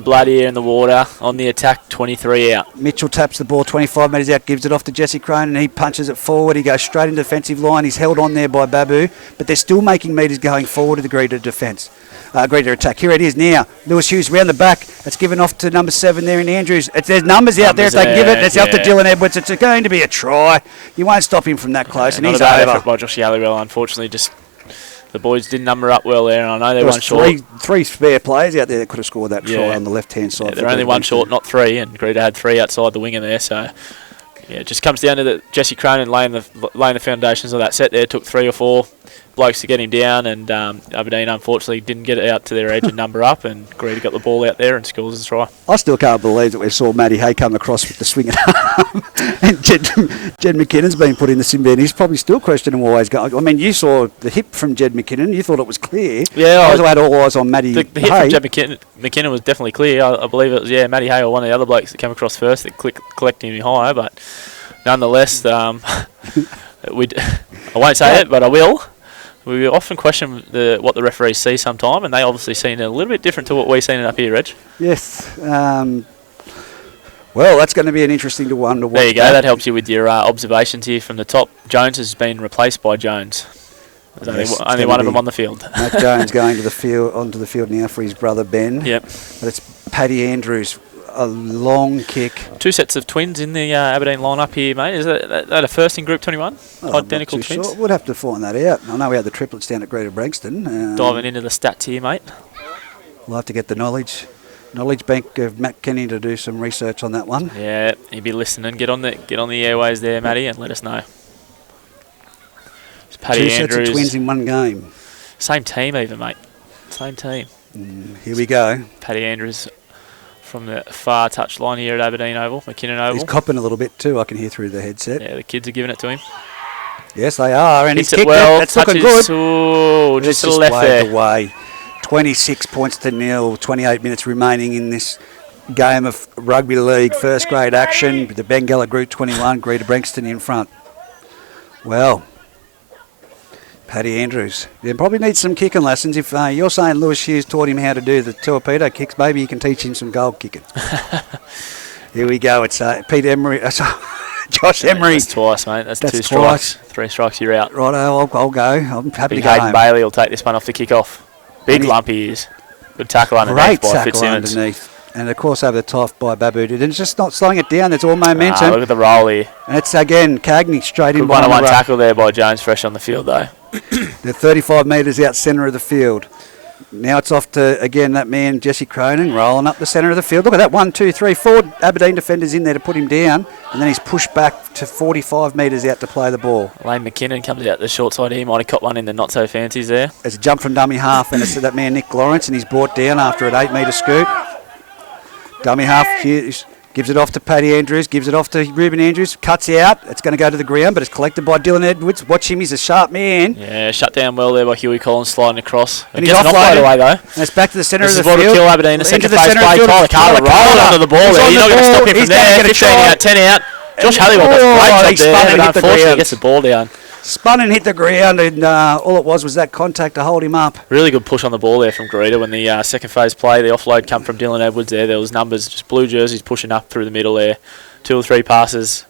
blood here in the water on the attack, 23 out. Mitchell taps the ball 25 metres out, gives it off to Jesse Cronin. He punches it forward. He goes straight into the defensive line. He's held on there by Babu, but they're still making metres going forward to the Greta defence. Greta attack. Here it is now. Lewis Hughes round the back. It's given off to number 7 there in Andrews. There's numbers out there if they can give it. It's out to Dylan Edwards. It's going to be a try. You won't stop him from that close, and he's not a bad over. effort by Josh Yallowell. Unfortunately, just the boys didn't number up well there, and I know they're one short. Three spare players out there that could have scored that try on the left-hand side. Yeah, they're only one short, not 3, and Greta had 3 outside the winger there, so yeah, it just comes down to Jesse Cronin laying the foundations of that set there. Took 3 or 4 blokes to get him down, and Aberdeen unfortunately didn't get it out to their edge and number up, and Greta got the ball out there and scores a try. I still can't believe that we saw Matty Hay come across with the swinging arm, and Jed McKinnon's been put in the sin bin. He's probably still questioning why he's going. I mean, you saw the hip from Jed McKinnon. You thought it was clear. Yeah, I had all eyes on Matty Hay. The hip from Jed McKinnon was definitely clear. I believe it was Matty Hay or one of the other blokes that came across first that collected him higher, but nonetheless, I won't say it, but I will. We often question what the referees see sometime, and they obviously seen it a little bit different to what we've seen it up here, Reg. Yes. Well, that's going to be an interesting one to watch. There you go. That helps you with your observations here from the top. Jones has been replaced by Jones. There's only one of them on the field. Matt Jones going onto the field now for his brother Ben. Yep. But it's Paddy Andrews. A long kick. 2 sets of twins in the Aberdeen lineup here, mate. Is that a first in Group 21? Identical twins? Sure. We'd have to find that out. I know we had the triplets down at Greta Branxton. Diving into the stats here, mate. We'll have to get the knowledge bank of Matt Kenny to do some research on that one. Yeah, he'd be listening. Get on the airways there, Matty, and let us know. It's Paddy 2 Andrews. Sets of twins in one game. Same team even, mate. Same team. Here we go. Paddy Andrews from the far touch line here at Aberdeen Oval, McKinnon Oval. He's copping a little bit too, I can hear through the headset. Yeah, the kids are giving it to him. Yes, they are, and he's kicked kicked well. it. That's looking good. Ooh, just to the left there. Away. 26 points to nil, 28 minutes remaining in this game of rugby league first grade action with the Bengalla Group 21, Greta Branxton in front. Well, Paddy Andrews. You probably needs some kicking lessons. If you're saying Lewis Hughes taught him how to do the torpedo kicks, maybe you can teach him some goal kicking. Here we go. It's Pete Emery. Josh Emery. That's twice, mate. That's 2 strikes. 3 strikes, you're out. Right, I'll go. I'm happy to go Hayden home. Bailey will take this one off the kick-off. Big lump he is. Good tackle underneath by Fitzsimmons. Underneath. And of course over the top by Babu. And it's just not slowing it down. There's all momentum. Look at the roll here. And it's again Cagney straight in. Good one-on-one tackle there by Jones, fresh on the field though. They're 35 metres out centre of the field. Now it's off to, again, that man, Jesse Cronin, rolling up the centre of the field. Look at that, 1, 2, 3, 4 Aberdeen defenders in there to put him down, and then he's pushed back to 45 metres out to play the ball. Lane McKinnon comes out the short side. He might have caught one in the not-so-fancies there. There's a jump from dummy half, and it's that man, Nick Lawrence, and he's brought down after an 8-metre scoot. Dummy half, Hughes gives it off to Paddy Andrews, gives it off to Ruben Andrews, cuts out. It's going to go to the ground, but it's collected by Dylan Edwards. Watch him, he's a sharp man. Yeah, shut down well there by Huey Collins, sliding across. And he's offloaded away though. And it's back to the centre of the field. This is what will kill Aberdeen. The second phase play, Tyler Carter rolled under the ball there. You're not going to stop him from there. 15 out, 10 out. Josh Halliwell does a great job there, but unfortunately he gets the ball down. Spun and hit the ground, and all it was that contact to hold him up. Really good push on the ball there from Greta when the second phase play. The offload come from Dylan Edwards there. There was numbers, just blue jerseys pushing up through the middle there. 2 or 3 passes.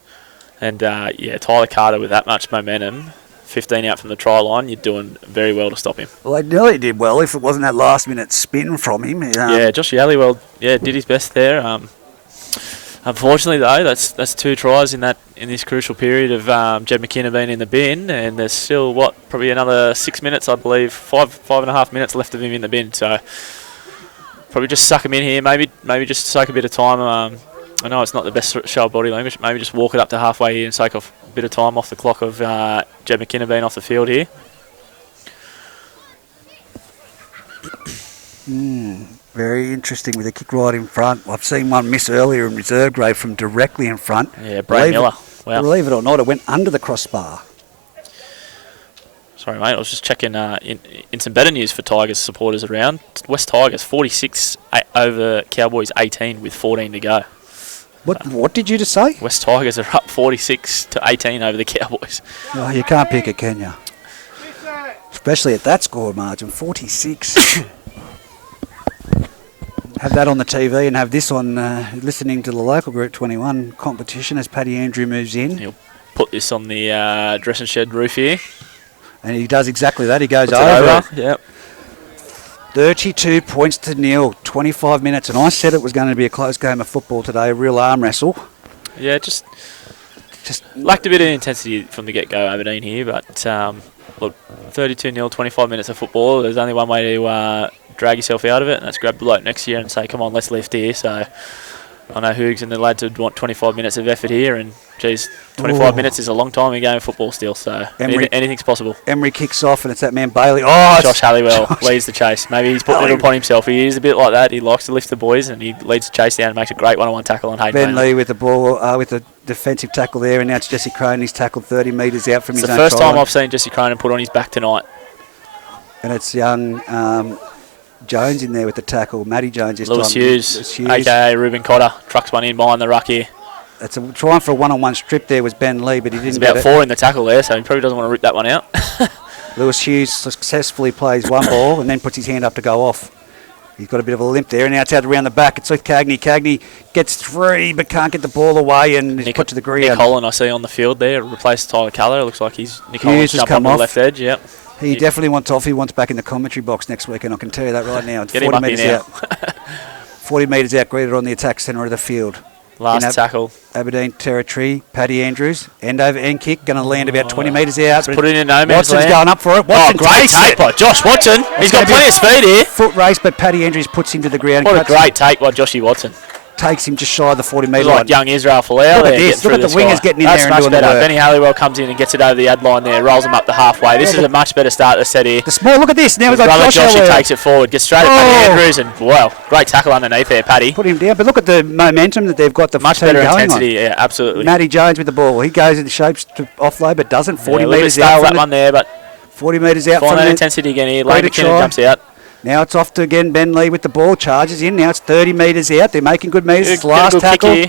And, Tyler Carter with that much momentum 15 out from the try line, you're doing very well to stop him. Well, they nearly did well if it wasn't that last-minute spin from him. Josh Halliwell, did his best there. Unfortunately, though, that's 2 tries in this crucial period of Jed McKinnon being in the bin, and there's still probably another 6 minutes, I believe, 5.5 minutes left of him in the bin. So probably just suck him in here. Maybe just soak a bit of time. I know it's not the best show of body language. Maybe just walk it up to halfway here and soak off a bit of time off the clock of Jed McKinnon being off the field here. Very interesting with a kick right in front. I've seen one miss earlier in reserve grade from directly in front. Yeah, Brad Miller. Wow. Believe it or not, it went under the crossbar. Sorry, mate. I was just checking in some better news for Tigers supporters around. West Tigers 46 over Cowboys 18 with 14 to go. What did you just say? West Tigers are up 46 to 18 over the Cowboys. Oh, you can't pick it, can you? Especially at that score margin, 46. Have that on the TV and have this on listening to the local Group 21 competition as Paddy Andrew moves in. He'll put this on the dressing shed roof here. And he does exactly that. He goes Puts over. It. Yep. 32 points to nil, 25 minutes. And I said it was going to be a close game of football today, a real arm wrestle. Yeah, just lacked a bit of intensity from the get-go, Aberdeen here. But, look, 32-0, 25 minutes of football. There's only one way to drag yourself out of it, and that's grab the bloke next year and say, come on, let's lift here. So I know Hoogs and the lads would want 25 minutes of effort here, and, geez, 25 minutes is a long time in game of football still, so anything's possible. Emery kicks off, and it's that man Bailey. Oh, Josh Halliwell leads the chase. Maybe he's putting it upon himself. He is a bit like that. He likes to lift the boys, and he leads the chase down and makes a great one-on-one tackle on Hayden. Ben Lee with the ball, with the defensive tackle there, and now it's Jesse Cronin. He's tackled 30 metres out from his own It's the first time I've seen Jesse Cronin put on his back tonight. And it's young Jones in there with the tackle. Matty Jones this Lewis time. Hughes, a.k.a. Ruben Cotter, trucks one in behind the ruck here. It's trying for a one-on-one strip there was Ben Lee, but he didn't get it. There's about 4 in the tackle there, so he probably doesn't want to rip that one out. Lewis Hughes successfully plays one ball and then puts his hand up to go off. He's got a bit of a limp there, and now it's out around the back. It's with Cagney. Cagney gets 3, but can't get the ball away and is put to the ground. Nick Holland, I see on the field there, replaced Tyler Keller. It looks like Nick Holland's jumped on the left edge. Yep. He definitely wants off. He wants back in the commentary box next week, and I can tell you that right now. It's Get 40 him up metres here out. 40 metres out, Greta on the attack centre of the field. Last tackle. Aberdeen territory, Paddy Andrews. End over end kick, going to land about 20 metres out. Put it in no man's Watson's land. going up for it. Watson great take by Josh Watson. He's got plenty of speed here. Foot race, but Paddy Andrews puts him to the ground. What a great take by Joshy Watson. Takes him just shy of the 40 metre line. Like young Israel Folau. Look at this. Look at the wingers getting in there and doing the work. Benny Halliwell comes in and gets it over the ad line there, rolls him up the halfway. This is a much better start to the set here. The small, look at this. Now we've got Joshy takes it forward, gets straight at Paddy Andrews, and wow, great tackle underneath there, Paddy. Put him down, but look at the momentum that they've got. The much better intensity, yeah, absolutely. Matty Jones with the ball. He goes in the shapes to offload, but doesn't. 40 metres out. That one there, but 40 metres out from that intensity again here. Lane McKinnon jumps out. Now it's off to again Ben Lee with the ball, charges in. Now it's 30 metres out. They're making good metres. It's the last tackle.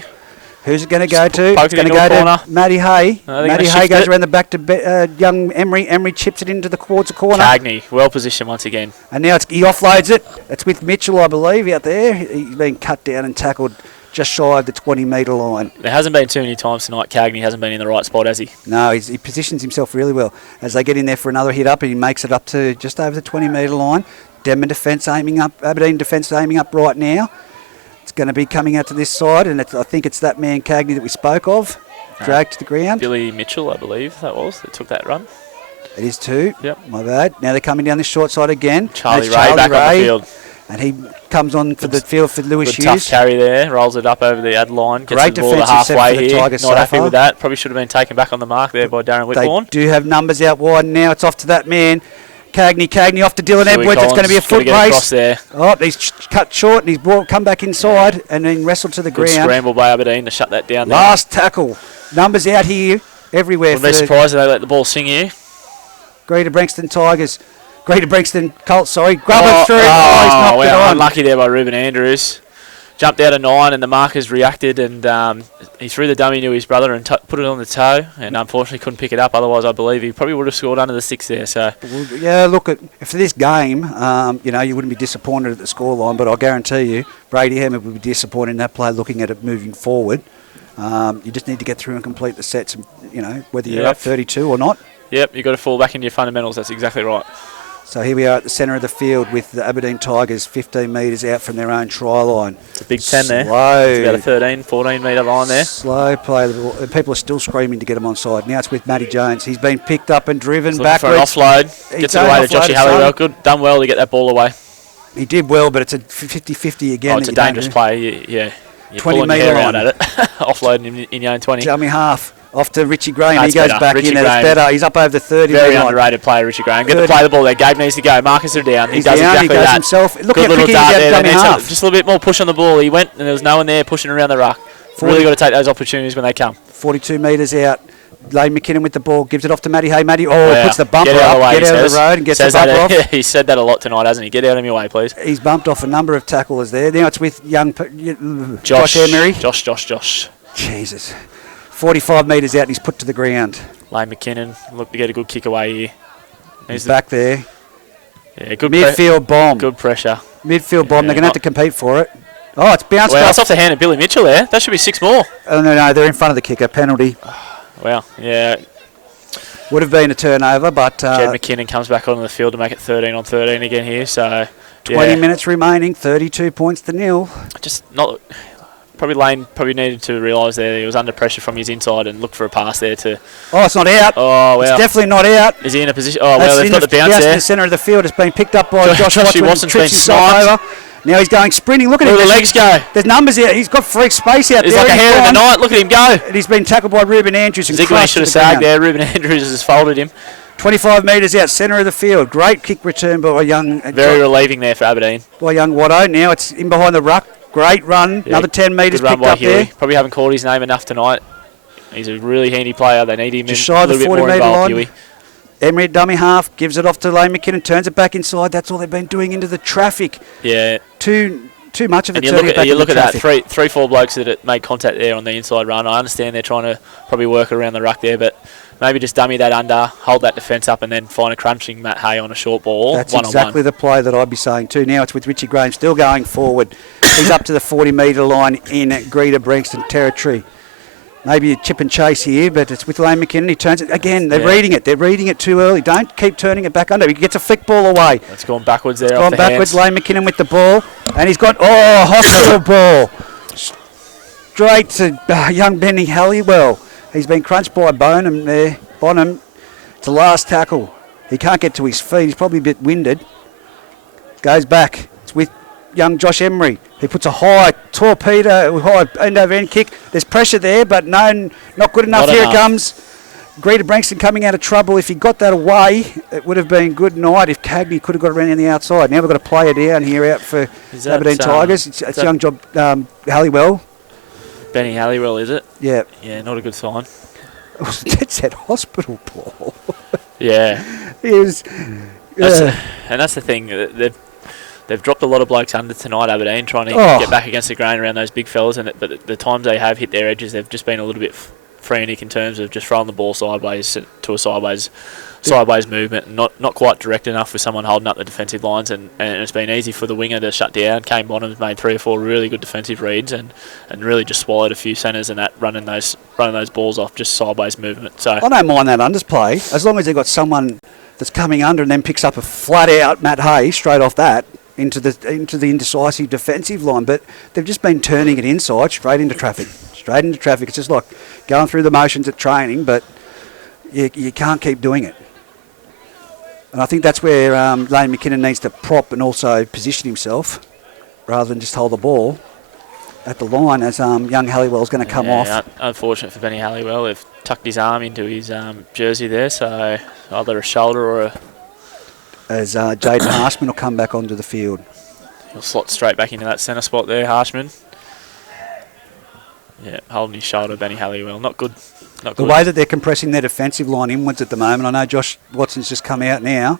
Who's it going to go to? It's going to go to Matty Hay. Matty Hay goes around the back to young Emery. Emery chips it into towards the corner. Cagney, well positioned once again. And now he offloads it. It's with Mitchell, I believe, out there. He's been cut down and tackled just shy of the 20 metre line. There hasn't been too many times tonight Cagney hasn't been in the right spot, has he? No, he positions himself really well. As they get in there for another hit up, and he makes it up to just over the 20 metre line. Denman defence aiming up, Aberdeen defence aiming up right now. It's going to be coming out to this side, and I think it's that man Cagney that we spoke of, dragged to the ground. Billy Mitchell, I believe that took that run. It is too. Yep. My bad. Now they're coming down this short side again. Charlie Ray back on the field. And he comes on for the field for Lewis Hughes. Tough carry there, rolls it up over the ad line, gets Great the ball to halfway here. Tigers Not happy with that. Probably should have been taken back on the mark there by Darren Whitbourne. They do have numbers out wide, and now it's off to that man. Cagney off to Dylan Edwards. It's going to be a foot race. There. Oh, he's cut short and he's come back inside and then wrestled to the ground. Scramble by Aberdeen to shut that down. Last tackle. Numbers out here everywhere. Wouldn't be surprised if they let the ball sing here. Greta Branxton Tigers. Greta Branxton Colts, sorry. Grab it through. He's knocked it on. Unlucky there by Ruben Andrews. Jumped out of 9 and the markers reacted and he threw the dummy to his brother and put it on the toe and unfortunately couldn't pick it up. Otherwise, I believe he probably would have scored under the 6 there. So yeah, look, for this game, you wouldn't be disappointed at the scoreline, but I guarantee you, Brady Hammer would be disappointed in that play looking at it moving forward. You just need to get through and complete the sets, whether you're up 32 or not. Yep, you've got to fall back into your fundamentals. That's exactly right. So here we are at the centre of the field with the Aberdeen Tigers 15 metres out from their own try line. It's a big 10 there. Slow. It's about a 13, 14 metre line there. Slow play. People are still screaming to get him onside. Now it's with Matty Jones. He's been picked up and driven backwards. For an offload. Gets it away to Joshy Halliwell. Good, done well to get that ball away. He did well, but it's a 50-50 again. Oh, it's a dangerous play. Yeah. You're 20 metre line at it. Offloading in your own 20. Dummy half. Off to Richie Graham. That's he goes better. back Richie in and Graham. it's better. He's up over the 30. Very underrated player, Richie Graham. Get to play the ball there. Gabe needs to go. Marcus are down. He He's does down. exactly He goes that. himself. Look Good how little quick he dart gets there. dummy half. Just a little bit more push on the ball. He went and there was no one there pushing around the ruck. Really got to take those opportunities when they come. 42 metres out. Lane McKinnon with the ball. Gives it off to Matty Hay. Matty puts the bumper Get out of the up. way, Get out of the road and gets the bumper off. He said that a lot tonight, hasn't he? Get out of my way, please. He's bumped off a number of tacklers there. Now it's with young Josh Emery. Josh. Jesus. 45 metres out and he's put to the ground. Lane McKinnon, look to get a good kick away here. He's back there. Yeah, good midfield bomb. Good pressure. Midfield bomb. They're going to have to compete for it. Oh, it's bounced off. It's off the hand of Billy Mitchell there. That should be 6 more. Oh, no, they're in front of the kicker. Penalty. Well, yeah. Would have been a turnover, but... Jed McKinnon comes back onto the field to make it 13 on 13 again here, so... 20 minutes remaining, 32 points to nil. Just not... Lane needed to realise there he was under pressure from his inside and look for a pass there to... Oh, it's not out. Oh, well. It's definitely not out. Is he in a position... Oh, well, they've got the bounce there. In the centre of the field. It's been picked up by Josh Watson's been sniped. Now he's going sprinting. Look at him. Where the legs go. There's numbers out. He's got free space out there. He's like a hair in the night. Look at him go. And he's been tackled by Ruben Andrews. And Ziegler should have sagged there. Ruben Andrews has folded him. 25 metres out, centre of the field. Great kick return by young... Very relieving there for Aberdeen. By young Watto. Now it's in behind the ruck. Great run. Another 10 metres picked up there. Probably haven't called his name enough tonight. He's a really handy player. They need him just shy of the 40 metre line. Huey. Emery at dummy half. Gives it off to Lane McKinnon. Turns it back inside. That's all they've been doing into the traffic. Yeah. Too much of it. And you look at that, three, four blokes that made contact there on the inside run. I understand they're trying to probably work around the ruck there, but maybe just dummy that under, hold that defence up, and then find a crunching Matt Hay on a short ball. That's exactly the play that I'd be saying too. Now it's with Richie Graham still going forward. He's up to the 40 metre line in Greta Branxton territory. Maybe a chip and chase here, but it's with Lane McKinnon. He turns it again. They're reading it. They're reading it too early. Don't keep turning it back under. He gets a flick ball away. It's gone backwards there. It's gone backwards. Lane McKinnon with the ball, and he's got hospital ball straight to young Benny Halliwell. He's been crunched by Bonham there. Bonham, it's the last tackle. He can't get to his feet. He's probably a bit winded. Goes back. It's with young Josh Emery. He puts a high end over end kick. There's pressure there, but no, not good enough. Here it comes. Greta Branxton coming out of trouble. If he got that away, it would have been good night if Cagney could have got around on the outside. Now we've got a player down here out for Aberdeen Tigers. It's young job Halliwell. Benny Halliwell, is it? Yeah. Yeah, not a good sign. That's that hospital ball. Yeah. And that's the thing. They've dropped a lot of blokes under tonight, Aberdeen, trying to get back against the grain around those big fellas. But the times they have hit their edges, they've just been a little bit frantic in terms of just throwing the ball sideways to a sideways movement, and not quite direct enough with someone holding up the defensive lines. And it's been easy for the winger to shut down. Kane Bonham's made 3 or 4 really good defensive reads and really just swallowed a few centres and that running those balls off just sideways movement. So I don't mind that underplay as long as they've got someone that's coming under and then picks up a flat out Matt Hay straight off that into the indecisive defensive line. But they've just been turning it inside straight into traffic. It's just like going through the motions at training, but you can't keep doing it. And I think that's where Lane McKinnon needs to prop and also position himself rather than just hold the ball at the line as young Halliwell's going to come off. Unfortunate for Benny Halliwell. They've tucked his arm into his jersey there, so either a shoulder or a... As Jaden Harshman will come back onto the field. He'll slot straight back into that centre spot there, Harshman. Yeah, holding his shoulder, Benny Halliwell. Not good. The way that they're compressing their defensive line inwards at the moment, I know Josh Watson's just come out now.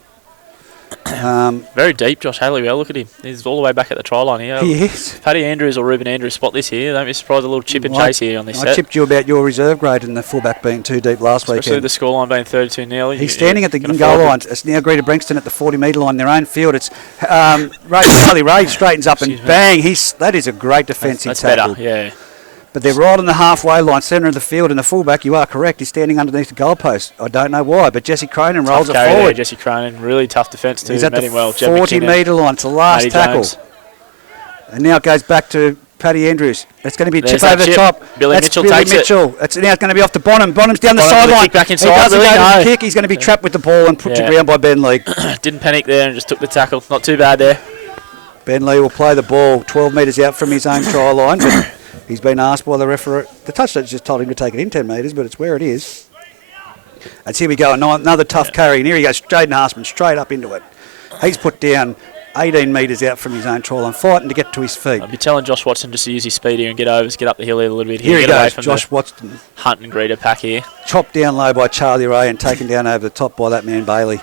Very deep, Josh Halliwell. Look at him. He's all the way back at the try line here. He is. Paddy Andrews or Ruben Andrews spot this here. Don't be surprised a little chip and chase here on this set. I tipped you about your reserve grade and the fullback being too deep last Especially weekend. the scoreline being 32-0. He's standing at the goal line. It's now Greta Branxton at the 40 metre line, their own field. It's Ray straightens up and bang. That is a great defensive tackle. Better, yeah. But they're right on the halfway line, centre of the field, and the fullback, you are correct, is standing underneath the goalpost. I don't know why, but Jesse Cronin rolls it forward. There, Jesse Cronin, really tough defence too. He's at the 40-metre line. It's the last tackle. And now it goes back to Paddy Andrews. It's going to be a chip over the top. Billy Mitchell takes it. It's now going to be off to Bonham. Bonham's down the sideline. Back inside. He doesn't go to the kick. He's going to be trapped with the ball and put to ground by Ben Lee. Didn't panic there and just took the tackle. Not too bad there. Ben Lee will play the ball 12 metres out from his own try line, but he's been asked by the referee. The touchdown just told him to take it in 10 metres, but it's where it is. And here we go, another tough carry. And here he goes, Jaden Harsman, straight up into it. He's put down 18 metres out from his own try line, fighting to get to his feet. I'd be telling Josh Watson just to use his speed here and get overs, get up the hill here a little bit. Here he goes, Josh Watson. Hunt and Greta pack here. Chopped down low by Charlie Ray and taken down over the top by that man Bailey.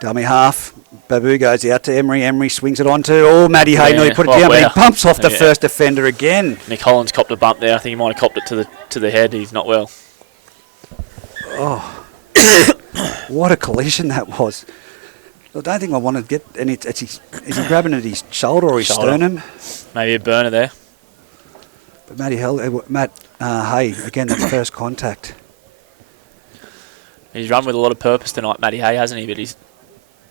Dummy half. Babu goes out to Emery. Emery swings it on to Matty Hay. No, he put it down, but he bumps off the first defender again. Nick Holland's copped a bump there. I think he might have copped it to the head. He's not well. Oh, what a collision that was. I don't think I want to get any. Is he grabbing at his shoulder or his sternum? Maybe a burner there. But Matt Hay, again, that first contact. He's run with a lot of purpose tonight, Matty Hay, hasn't he? But he's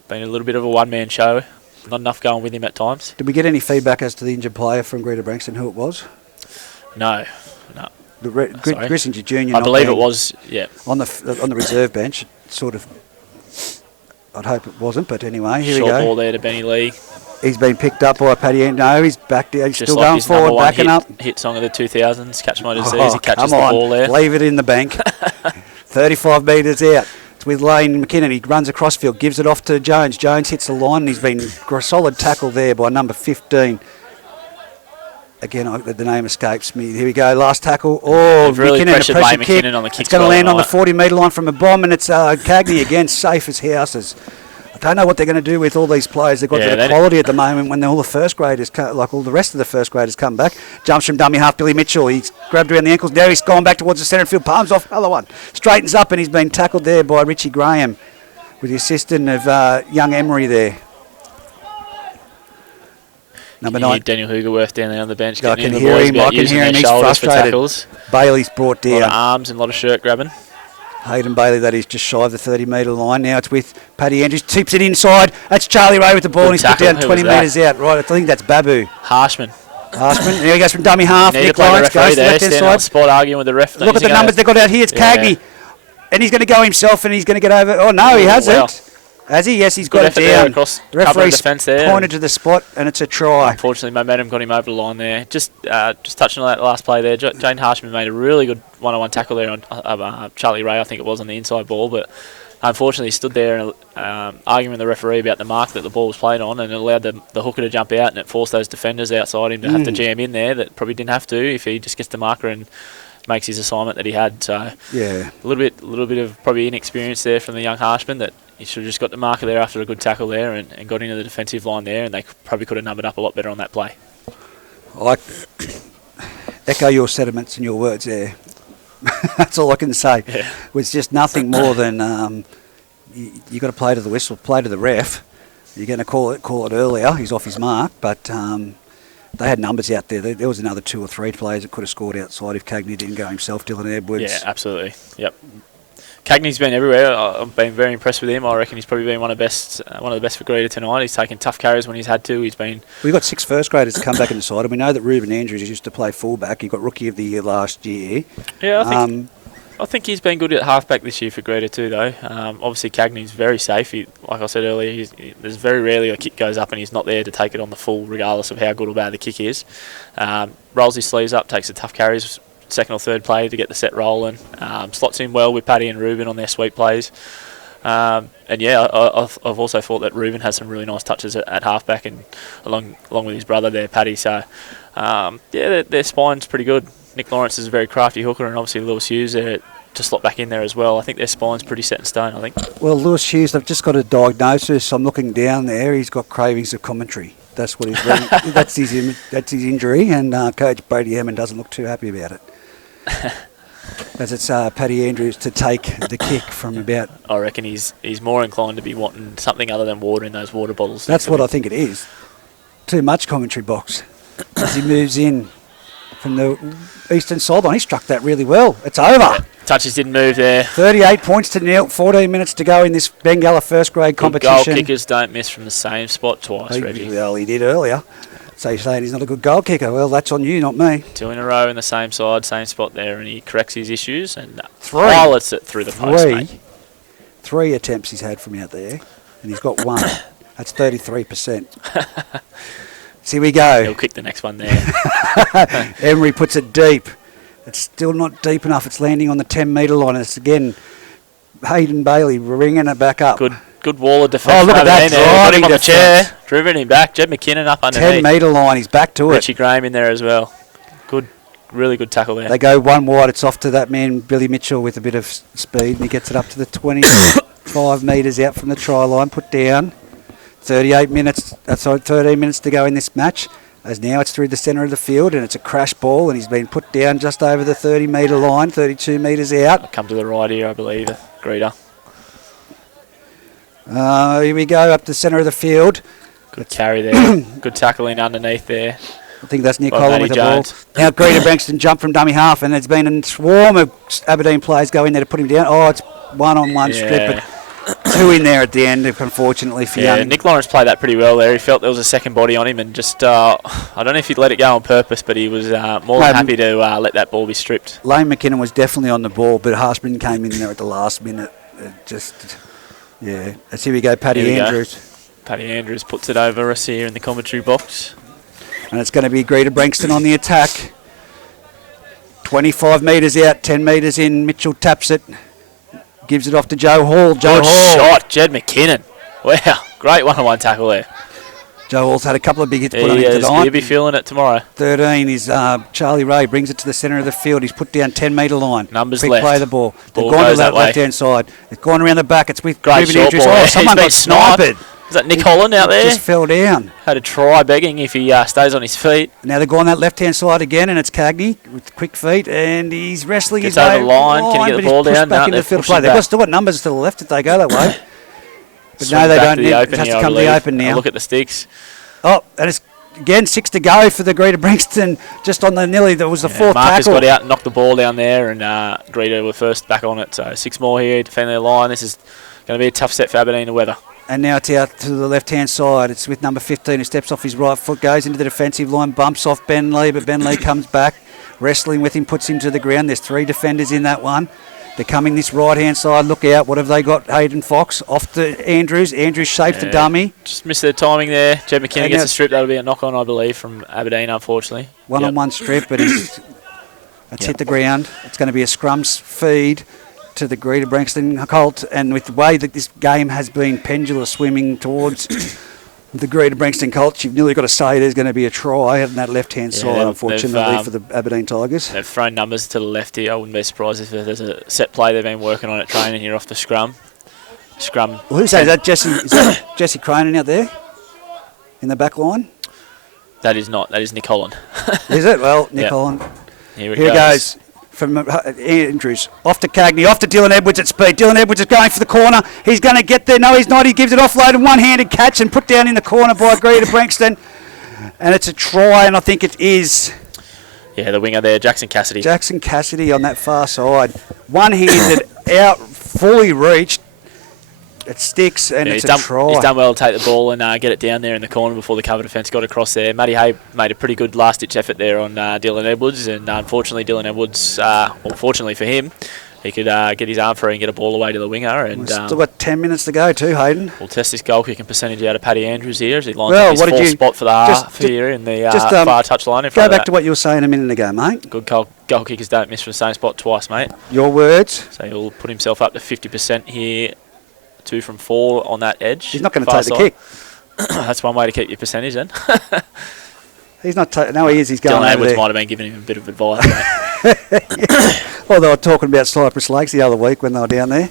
been a little bit of a one-man show. Not enough going with him at times. Did we get any feedback as to the injured player from Greta Branxton, who it was? No. Grissinger Jr. I believe it was, yeah. On the reserve bench, sort of. I'd hope it wasn't, but anyway, here we go. Short ball there to Benny Lee. He's been picked up by Paddy. No, he's back there. He's still going forward, backing up. Hit song of the 2000s. Catch my disease. He catches the ball there. Leave it in the bank. 35 metres out. It's with Lane McKinnon. He runs across field, gives it off to Jones. Jones hits the line, and he's been a solid tackle there by number 15. Again, the name escapes me. Here we go, last tackle. Really McKinnon, pressured by McKinnon on the kick. It's going to land on the 40-metre line from a bomb, and it's Cagney again, safe as houses. I don't know what they're going to do with all these players. They've got the quality at the moment when all the first graders, like all the rest of the first graders, come back. Jumps from dummy half, Billy Mitchell. He's grabbed around the ankles. Now he's gone back towards the centre field. Palms off, other one. Straightens up, and he's been tackled there by Richie Graham with the assistant of young Emery there. Number 9. Daniel Hoogerworth down there on the bench. I can hear him. He's frustrated. Bailey's brought down. A lot of arms and a lot of shirt grabbing. Hayden Bailey, that is just shy of the 30-metre line. Now it's with Paddy Andrews. Tips it inside. That's Charlie Ray with the ball. And he's put down 20 metres out. Right, I think that's Babu. Harshman. There he goes from dummy half. Nick Lawrence goes to the left-hand side. Spot arguing with the ref. Look at the numbers they've got out here. It's Cagney. And he's going to go himself and he's going to get over. Oh, no, he hasn't. Well. Has he? Yes, he's got it down. The referee's pointed to the spot, and it's a try. Unfortunately, momentum got him over the line there. Just touching on that last play there, Jane Harshman made a really good one-on-one tackle there on Charlie Ray, I think it was, on the inside ball, but unfortunately he stood there and arguing with the referee about the mark that the ball was played on, and it allowed the hooker to jump out, and it forced those defenders outside him to have to jam in there that probably didn't have to if he just gets the marker and makes his assignment that he had. So yeah, a little bit of probably inexperience there from the young Harshman that he should have just got the marker there after a good tackle there and got into the defensive line there, and they probably could have numbered up a lot better on that play. I echo your sentiments and your words there. That's all I can say. Yeah. It was just nothing more than you got to play to the whistle, play to the ref. You're going to call it earlier. He's off his mark, but they had numbers out there. There was another 2 or 3 players that could have scored outside if Cagney didn't go himself. Dylan Edwards. Yeah, absolutely. Yep. Cagney's been everywhere. I've been very impressed with him. I reckon he's probably been one of the best for Greta tonight. He's taken tough carries when he's had to. We've got 6 first graders to come back in the side, and we know that Ruben Andrews used to play fullback. He got Rookie of the Year last year. Yeah, I think he's been good at halfback this year for Greta too, though. Obviously, Cagney's very safe. Like I said earlier, there's very rarely a kick goes up and he's not there to take it on the full, regardless of how good or bad the kick is. Rolls his sleeves up, takes the tough carries, second or third play to get the set rolling. Slots in well with Paddy and Ruben on their sweep plays. And yeah, I've also thought that Ruben has some really nice touches at halfback and along with his brother there, Paddy. So yeah, their spine's pretty good. Nick Lawrence is a very crafty hooker, and obviously Lewis Hughes there to slot back in there as well. I think their spine's pretty set in stone, I think. Well, Lewis Hughes, they've just got a diagnosis. I'm looking down there. He's got cravings of commentary. That's what he's that's his injury, and Coach Brady Hammond doesn't look too happy about it. As it's Paddy Andrews to take the kick from about... I reckon he's more inclined to be wanting something other than water in those water bottles. That's what I think it is. Too much commentary box. As he moves in, from the eastern sideline. He struck that really well. It's over. Yeah. Touches didn't move there. 38 points to nil. 14 minutes to go in this Bengalla first grade competition. Goal kickers don't miss from the same spot twice, Reggie. Well, he did earlier. So you're saying he's not a good goal kicker. Well, that's on you, not me. 2 in a row in the same side, same spot there, and he corrects his issues and pilots it through the post, mate. 3 attempts he's had from out there, and he's got 1. That's 33%. So here we go. He'll kick the next one there. Emery puts it deep. It's still not deep enough. It's landing on the 10-metre line. It's again Hayden Bailey ringing it back up. Good wall of defence. Oh, look at that. Got him on the chair. Driven him back. Jed McKinnon up underneath. 10-metre line. He's back to it. Richie Graham in there as well. Really good tackle there. They go one wide. It's off to that man, Billy Mitchell, with a bit of speed. And he gets it up to the 25 metres out from the try line. Put down. 13 minutes to go in this match. As now it's through the centre of the field and it's a crash ball and he's been put down just over the 30-metre line, 32 metres out. Come to the right here, I believe, Greta. Here we go, up the centre of the field. Good carry there. Good tackling underneath there. I think that's Nick Holland with the ball. Now Greta Branxton jumped from dummy half and there's been a swarm of Aberdeen players go in there to put him down. Oh, it's one-on-one strip, but 2 in there at the end, unfortunately for Young. Nick Lawrence played that pretty well there. He felt there was a second body on him and just, I don't know if he'd let it go on purpose, but he was more than happy to let that ball be stripped. Lane McKinnon was definitely on the ball, but Harshman came in there at the last minute. Let's here we go, Paddy Andrews. Paddy Andrews puts it over us here in the commentary box. And it's going to be Greta Branxton on the attack. 25 metres out, 10 metres in. Mitchell taps it. Gives it off to Joe Hall. Good shot, Jed McKinnon. Wow, great one-on-one tackle there. Joe Hall's had a couple of big hits put on him tonight. He'll be feeling it tomorrow. 13 is Charlie Ray. Brings it to the centre of the field. He's put down 10-metre line. Numbers Quick left. Play the ball. They've Ball gone to goes that that way. left-hand side. It's gone around the back. It's with Great Ruben short Andrews. ball. Oh, someone got sniped. Is that Nick Holland out there? Just fell down. Had a try begging if he stays on his feet. Now they've gone that left-hand side again, and it's Cagney with quick feet, and he's wrestling Gets his way over the line. Can he get the ball down? Back into the field of play. They've still got numbers to the left if they go that way. But no, they don't. It has to come to the open now. Look at the sticks. Oh, and it's again 6 to go for the Greta Branxton. Just on the nearly, that was the fourth Marcus tackle. Got out and knocked the ball down there, and Greta were first back on it. So 6 more here, defend their line. This is going to be a tough set for Aberdeen to weather. And now it's out to the left-hand side. It's with number 15 who steps off his right foot, goes into the defensive line, bumps off Ben Lee, but Ben Lee comes back, wrestling with him, puts him to the ground. There's 3 defenders in that one. They're coming this right-hand side. Look out. What have they got? Hayden Fox off to Andrews. Andrews shaped the dummy. Just missed their timing there. Jed McKinnon gets a strip. That'll be a knock-on, I believe, from Aberdeen, unfortunately. One-on-one strip, but it's hit the ground. It's going to be a scrums feed to the Greta Branxton Colt, and with the way that this game has been pendulous swimming towards the Greta Branxton Colts, you've nearly got to say there's going to be a try on that left-hand side, unfortunately, for the Aberdeen Tigers. They've thrown numbers to the left here. I wouldn't be surprised if there's a set play they've been working on at training here off the scrum. Well, who's that? Is that Jesse Cronin out there in the back line? That is not. That is Nick Holland. Is it? Well, Nick Holland. Here it goes. From Andrews, off to Cagney, off to Dylan Edwards at speed. Dylan Edwards is going for the corner. He's going to get there. No, he's not. He gives it offload and one-handed catch and put down in the corner by Greta Branxton. And it's a try, and I think it is. Yeah, the winger there, Jackson Cassidy. Jackson Cassidy on that far side. One-handed out, fully reached. It sticks, and it's a try. He's done well to take the ball and get it down there in the corner before the cover defence got across there. Matty Hay made a pretty good last-ditch effort there on Dylan Edwards, and unfortunately, Dylan Edwards, fortunately for him, he could get his arm free and get a ball away to the winger. And we've still got 10 minutes to go too, Hayden. We'll test this goal kicking percentage out of Paddy Andrews here as he lines up his fourth spot for the half here in the far touch line. Go back to what you were saying a minute ago, mate. Good goal kickers don't miss from the same spot twice, mate. Your words. So he'll put himself up to 50% here. 2 from 4 on that edge. He's not going to take the kick. That's one way to keep your percentage then. He's not. No, he is. He's going Dylan over Edwards there. might have been giving him a bit of advice. Well, they were talking about Cypress Lakes the other week when they were down there.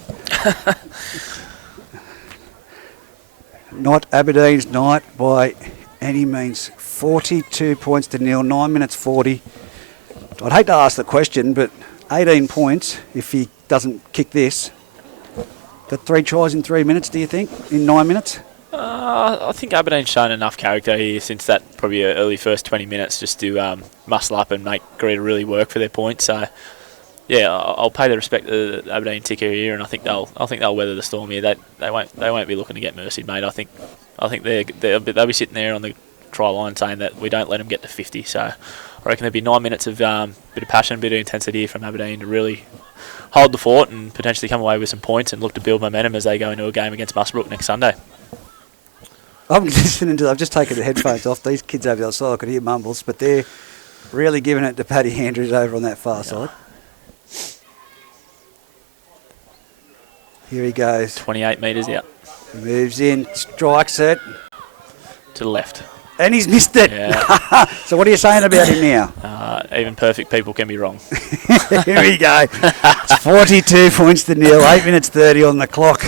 Not Aberdeen's night by any means. 42 points to nil. 9 minutes 40. I'd hate to ask the question, but 18 points if he doesn't kick this. Got 3 tries in 3 minutes, do you think? In 9 minutes? I think Aberdeen's shown enough character here since that probably early first 20 minutes just to muscle up and make Greta really work for their points. So, yeah, I'll pay the respect to the Aberdeen ticker here, and I think they'll weather the storm here. They won't be looking to get mercied, mate. I think they'll be sitting there on the try line saying that we don't let them get to 50. So I reckon there'll be 9 minutes of bit of passion, bit of intensity from Aberdeen to really hold the fort and potentially come away with some points and look to build momentum as they go into a game against Musbrook next Sunday. I'm listening to. I've just taken the headphones off. These kids over the other side, I could hear mumbles, but they're really giving it to Paddy Andrews over on that far side. Here he goes. 28 metres out. He moves in, strikes it. To the left. And he's missed it. Yeah. So what are you saying about him now? Even perfect people can be wrong. Here we go. It's 42 points to nil. 8 minutes 30 on the clock.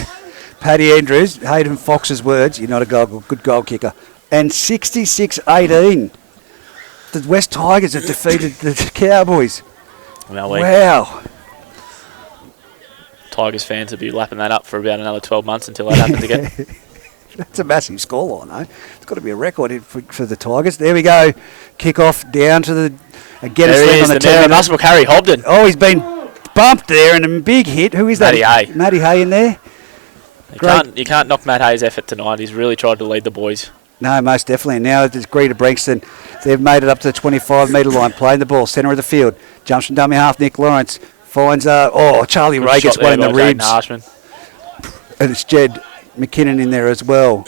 Paddy Andrews, Hayden Fox's words, you're not a good goal kicker. And 66-18. The West Tigers have defeated the Cowboys. Wow. Tigers fans will be lapping that up for about another 12 months until that happens again. That's a massive scoreline, though. It's got to be a record for the Tigers. There we go. Kick off down to the... Again, there he is, the man, Musbrook, Harry Hobden. Oh, he's been bumped there and a big hit. Who is that? Matty Hay. Matty Hay in there. You can't knock Matt Hay's effort tonight. He's really tried to lead the boys. No, most definitely. And now there's Greta Branxton. They've made it up to the 25-metre line, playing the ball, centre of the field. Jumps from dummy half, Nick Lawrence. Finds, Charlie Ray gets one in the ribs. And it's Jed McKinnon in there as well.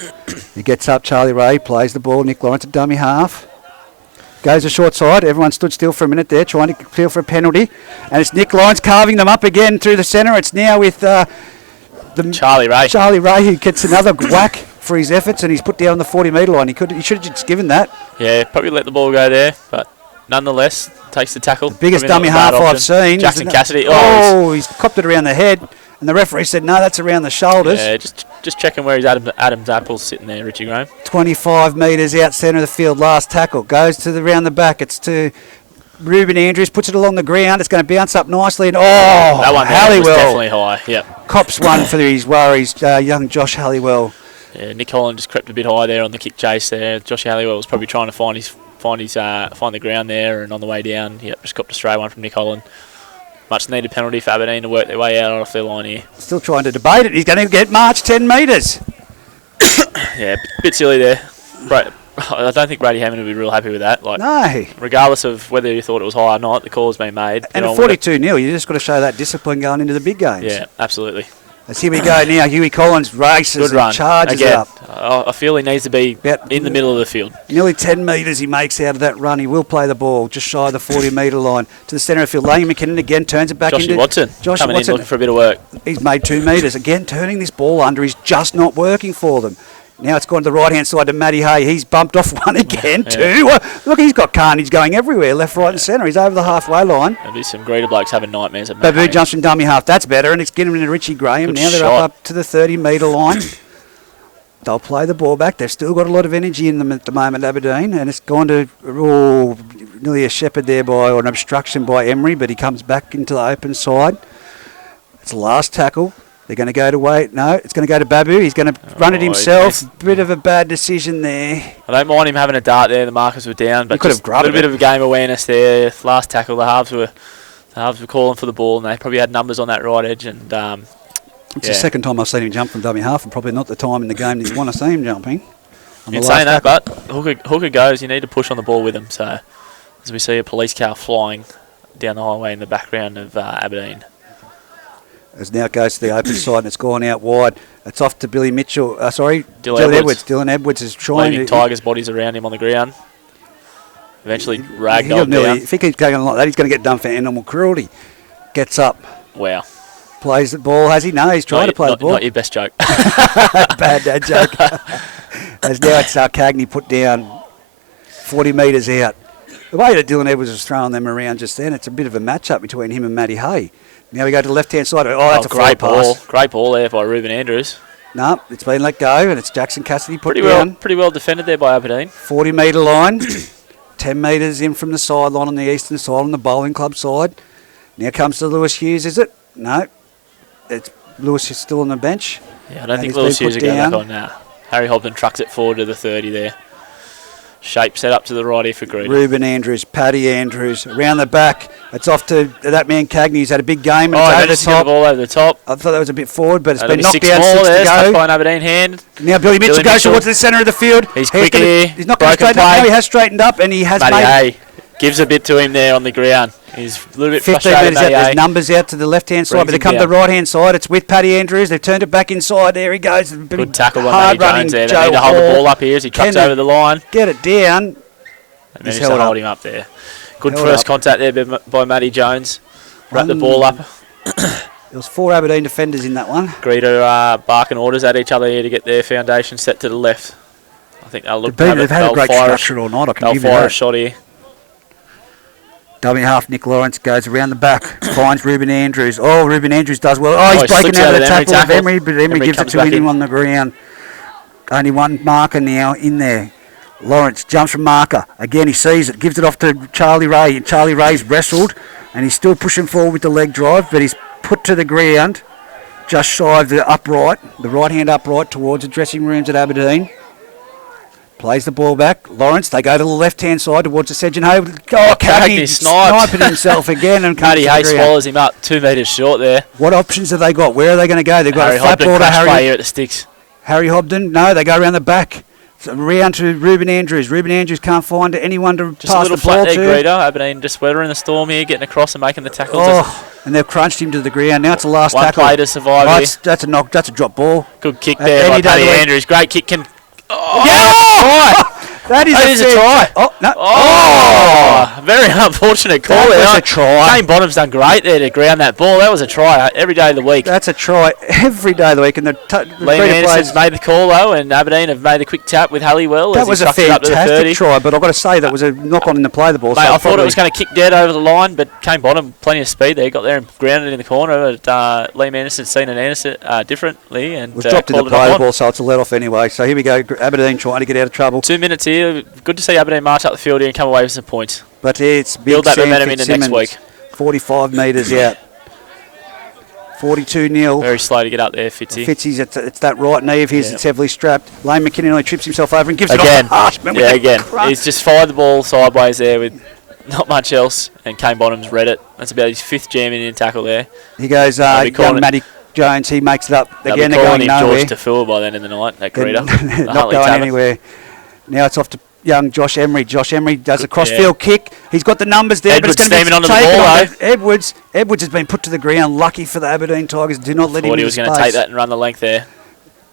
He gets up, Charlie Ray plays the ball, Nick Lawrence at dummy half. Goes a short side. Everyone stood still for a minute there, trying to feel for a penalty. And it's Nick Lawrence carving them up again through the centre. It's now with... Charlie Ray, who gets another whack for his efforts, and he's put down the 40-metre line. He should have just given that. Yeah, probably let the ball go there, but nonetheless, takes the tackle. The biggest dummy half I've seen. Jackson Cassidy. He's copped it around the head, and the referee said, no, that's around the shoulders. Yeah, just checking where his Adam's apple's sitting there, Richie Graham. 25 metres out centre of the field, last tackle. Goes to round the back. It's to... Ruben Andrews puts it along the ground. It's going to bounce up nicely. And that one Halliwell was definitely high. Yep. Cops one for his worries. Young Josh Halliwell. Yeah, Nick Holland just crept a bit high there on the kick chase there. Josh Halliwell was probably trying to find the ground there, and on the way down, just copped a stray one from Nick Holland. Much needed penalty for Aberdeen to work their way out off their line here. Still trying to debate it. He's going to get marched 10 metres. Yeah, bit silly there. Right. I don't think Brady Hammond would be real happy with that. No. Regardless of whether you thought it was high or not, the call's been made. And at 42-0, you just got to show that discipline going into the big games. Yeah, absolutely. As here we go now. Huey Collins races and charges again, up. I feel he needs to be in the middle of the field. Nearly 10 metres he makes out of that run. He will play the ball just shy of the 40-metre line to the centre of the field. Laying McKinnon again turns it back into... Watson coming in looking for a bit of work. He's made 2 metres. Again, turning this ball under. He's just not working for them. Now it's gone to the right-hand side to Matty Hay. He's bumped off one again, too. Look, he's got carnage going everywhere, left, right and centre. He's over the halfway line. There'll be some Greta blokes having nightmares of Babu jumps from dummy half. That's better, and it's getting into Richie Graham. Now they're up to the 30-metre line. They'll play the ball back. They've still got a lot of energy in them at the moment, Aberdeen, and it's gone to nearly a shepherd there or an obstruction by Emery, but he comes back into the open side. It's the last tackle. They're going to go to wait. No, it's going to go to Babu. He's going to run it himself. Bit of a bad decision there. I don't mind him having a dart there. The markers were down, but could have a little bit of game awareness there. Last tackle, the halves were calling for the ball, and they probably had numbers on that right edge. And it's the second time I've seen him jump from dummy half, and probably not the time in the game that you want to see him jumping. In saying that, but hooker goes. You need to push on the ball with him. So as we see a police car flying down the highway in the background of Aberdeen. As now it goes to the open side and it's gone out wide. It's off to Billy Mitchell. Dylan Edwards. Dylan Edwards is trying to... Tigers' bodies around him on the ground. Eventually ragdolled down. If he keeps going like that, he's going to get done for animal cruelty. Gets up. Wow. Plays the ball, has he? No, he's trying to play the ball. Not your best joke. Bad dad joke. As now it's Cagney put down 40 metres out. The way that Dylan Edwards was throwing them around just then, it's a bit of a match-up between him and Matty Hay. Now we go to the left-hand side. That's a great ball. Pass. Great ball there by Ruben Andrews. No, it's been let go, and it's Jackson Cassidy put down. Pretty well defended there by Aberdeen. 40-metre line. 10 metres in from the sideline on the eastern side, on the bowling club side. Now comes to Lewis Hughes, is it? No. Lewis is still on the bench. Yeah, I don't think Lewis Hughes will go back on now. Harry Hobden trucks it forward to the 30 there. Shape set up to the right here for Greta. Ruben Andrews, Paddy Andrews, around the back. It's off to that man Cagney. He's had a big game. And it's over the top. The ball over the top. I thought that was a bit forward, but it's been knocked six out. More 6 there, to go. by an Aberdeen hand. Now Billy Mitchell goes towards the centre of the field. He's quick here. He's not going to straighten up. No, he has straightened up, and he has made. Gives a bit to him there on the ground. He's a little bit 15 frustrated. metres out. There's numbers out to the left-hand side, but they come to the right-hand side. It's with Paddy Andrews. They've turned it back inside. There he goes. Good tackle by Matty Jones there. They need to hold the ball up here as he trucks over the line. Get it down. And managed to hold him up there. Good first contact there by Matty Jones. Wrap the ball up. There was 4 Aberdeen defenders in that one. Greta barking orders at each other here to get their foundation set to the left. I think they'll look. They've had a great structure all night. I can give you that. They'll fire a shot here. Dummy half Nick Lawrence goes around the back, finds Ruben Andrews. Oh, Ruben Andrews does well. Oh, he's breaking out of the tackle of Emery, but Emery gives it to him on the ground. Only one marker now in there. Lawrence jumps from marker. Again, he sees it, gives it off to Charlie Ray. Charlie Ray's wrestled, and he's still pushing forward with the leg drive, but he's put to the ground just shy of the upright, the right-hand upright towards the dressing rooms at Aberdeen. Plays the ball back. Lawrence, they go to the left-hand side towards the Sedgen Hay. Oh, Cagney sniping himself again. And Matty Hay swallows him up 2 metres short there. What options have they got? Where are they going to go? They've got Harry a flat ball to Harry here at the sticks. Harry Hobden, no, they go around the back. So round to Ruben Andrews. Ruben Andrews can't find anyone to just pass a little the ball flat to. there, Greta. Aberdeen just weathering the storm here, getting across and making the tackles. Oh, and they've crunched him to the ground. Now it's the last one tackle. One play to survive here. That's a knock. That's a drop ball. Good kick there by Paddy Andrews. Great kick. Oh! Yeah! That is a try. Oh, no. Oh, very unfortunate call there. That was a try. Kane Bonham's done great there to ground that ball. That was a try every day of the week. That's a try every day of the week. And the Liam Anderson's made the call, though, and Aberdeen have made the quick tap with Halliwell. That was a fantastic try, but I've got to say that was a knock-on in the play of the ball. Mate, I thought it was going to kick dead over the line, but Kane Bonham, plenty of speed there. Got there and grounded in the corner. But Liam Anderson's seen it differently. And it was dropped in the play of the ball, so it's a let-off anyway. So here we go, Aberdeen trying to get out of trouble. 2 minutes here. Good to see Aberdeen march up the field here and come away with some points. But it's big. Build that momentum into next week. 45 metres out. 42-0. Very slow to get up there, Fitzy. Fitzy's, it's that right knee of his that's heavily strapped. Lane McKinnon only trips himself over and gives it again. off. Again. He's just fired the ball sideways there with not much else, and Kane Bonham's read it. That's about his 5th jamming in tackle there. He goes, young Matty Jones, he makes it up. Again, they're going nowhere. George Tafua by then in the night, that Greta. Not going anywhere. Now it's off to young Josh Emery. Josh Emery does a cross-field kick. He's got the numbers there, Edwards but it's going to be onto the ball, Edwards has been put to the ground. Lucky for the Aberdeen Tigers. Do not let him in. Thought he was going to take that and run the length there.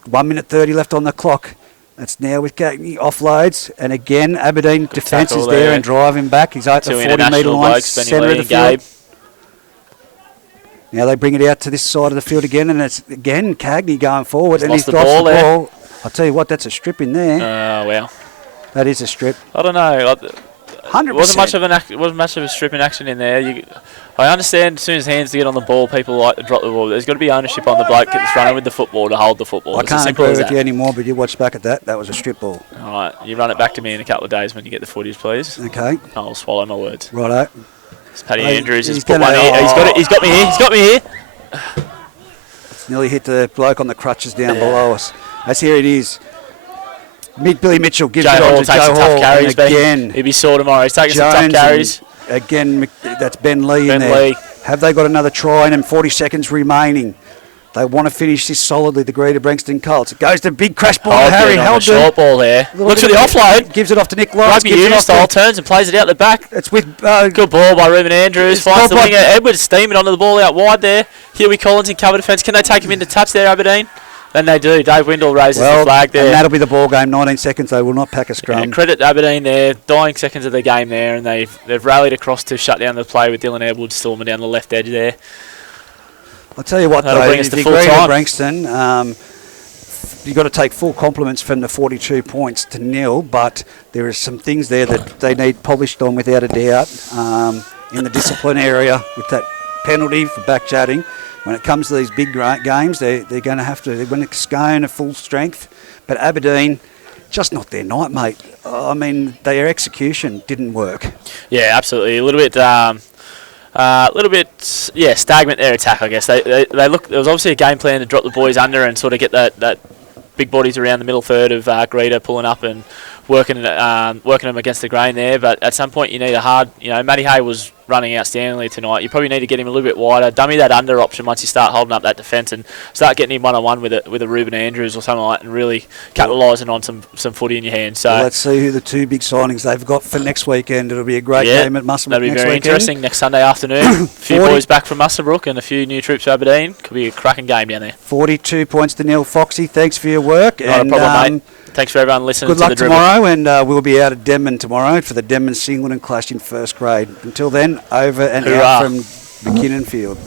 1 minute 30 left on the clock. That's now with Cagney offloads, and again Aberdeen defence is there and drive him back. He's at the 40-metre line, centre of the field. Now they bring it out to this side of the field again, and it's again Cagney going forward, and he's lost the ball. I'll tell you what, that's a strip in there. Oh wow. That is a strip. I don't know. 100%. It wasn't much of a strip in action in there. I understand as soon as hands get on the ball, people like to drop the ball. There's got to be ownership on the bloke that's running with the football to hold the football. I can't agree with you anymore, but you watch back at that. That was a strip ball. All right. You run it back to me in a couple of days when you get the footage, please. Okay. I'll swallow my words. Righto. Paddy Andrews has put one here. He's got me here. It's nearly hit the bloke on the crutches down below us. As here it is. Billy Mitchell gives it on to Joe Hall. Carries again. He'll be sore tomorrow. He's taking some tough carries. Again, that's Ben Lee in there. Have they got another try in and 40 seconds remaining? They want to finish this solidly, the Greta Branxton Colts. It goes to big crash ball to Harry Hobden. Short ball there. Looks for the offload. Gives it off to Nick Lawrence. Rugby union style, turns and plays it out the back. It's with... good ball by Ruben Andrews. Finds the winger. Edwards steaming onto the ball out wide there. Huey Collins in cover defence. Can they take him into touch there, Aberdeen? Then they do. Dave Windle raises the flag there. And that'll be the ball game. 19 seconds. They will not pack a scrum. Yeah, credit Aberdeen there. Dying seconds of the game there, and they've rallied across to shut down the play with Dylan Edwards storming down the left edge there. I'll tell you what, though, if you agree with Branxton, you've got to take full compliments from the 42 points to 0, but there are some things there that they need polished on without a doubt in the discipline area with that penalty for back chatting. When it comes to these big games, they're going to have to, they're going to scone at full strength. But Aberdeen, just not their night, mate. I mean, their execution didn't work. Yeah, absolutely. A little bit, stagnant their attack, I guess. They look. There was obviously a game plan to drop the boys under and sort of get that big bodies around the middle third of Greta pulling up and working them against the grain there. But at some point, you need a hard. Matty Hay was running outstandingly tonight. You probably need to get him a little bit wider. Dummy that under option once you start holding up that defence and start getting him one-on-one with a Ruben Andrews or something like that, and really capitalising on some footy in your hands. So let's see who the two big signings they've got for next weekend. It'll be a great game at Muswellbrook that'll be next very weekend. interesting next Sunday afternoon. A few boys back from Muswellbrook and a few new troops to Aberdeen. Could be a cracking game down there. 42 points to nil. Foxy, thanks for your work. Not a problem, mate. Thanks for everyone listening good to the luck dribble. tomorrow, and we'll be out at Denman tomorrow for the Denman Singleton clash in first grade. Until then, over and out from McKinnon Field.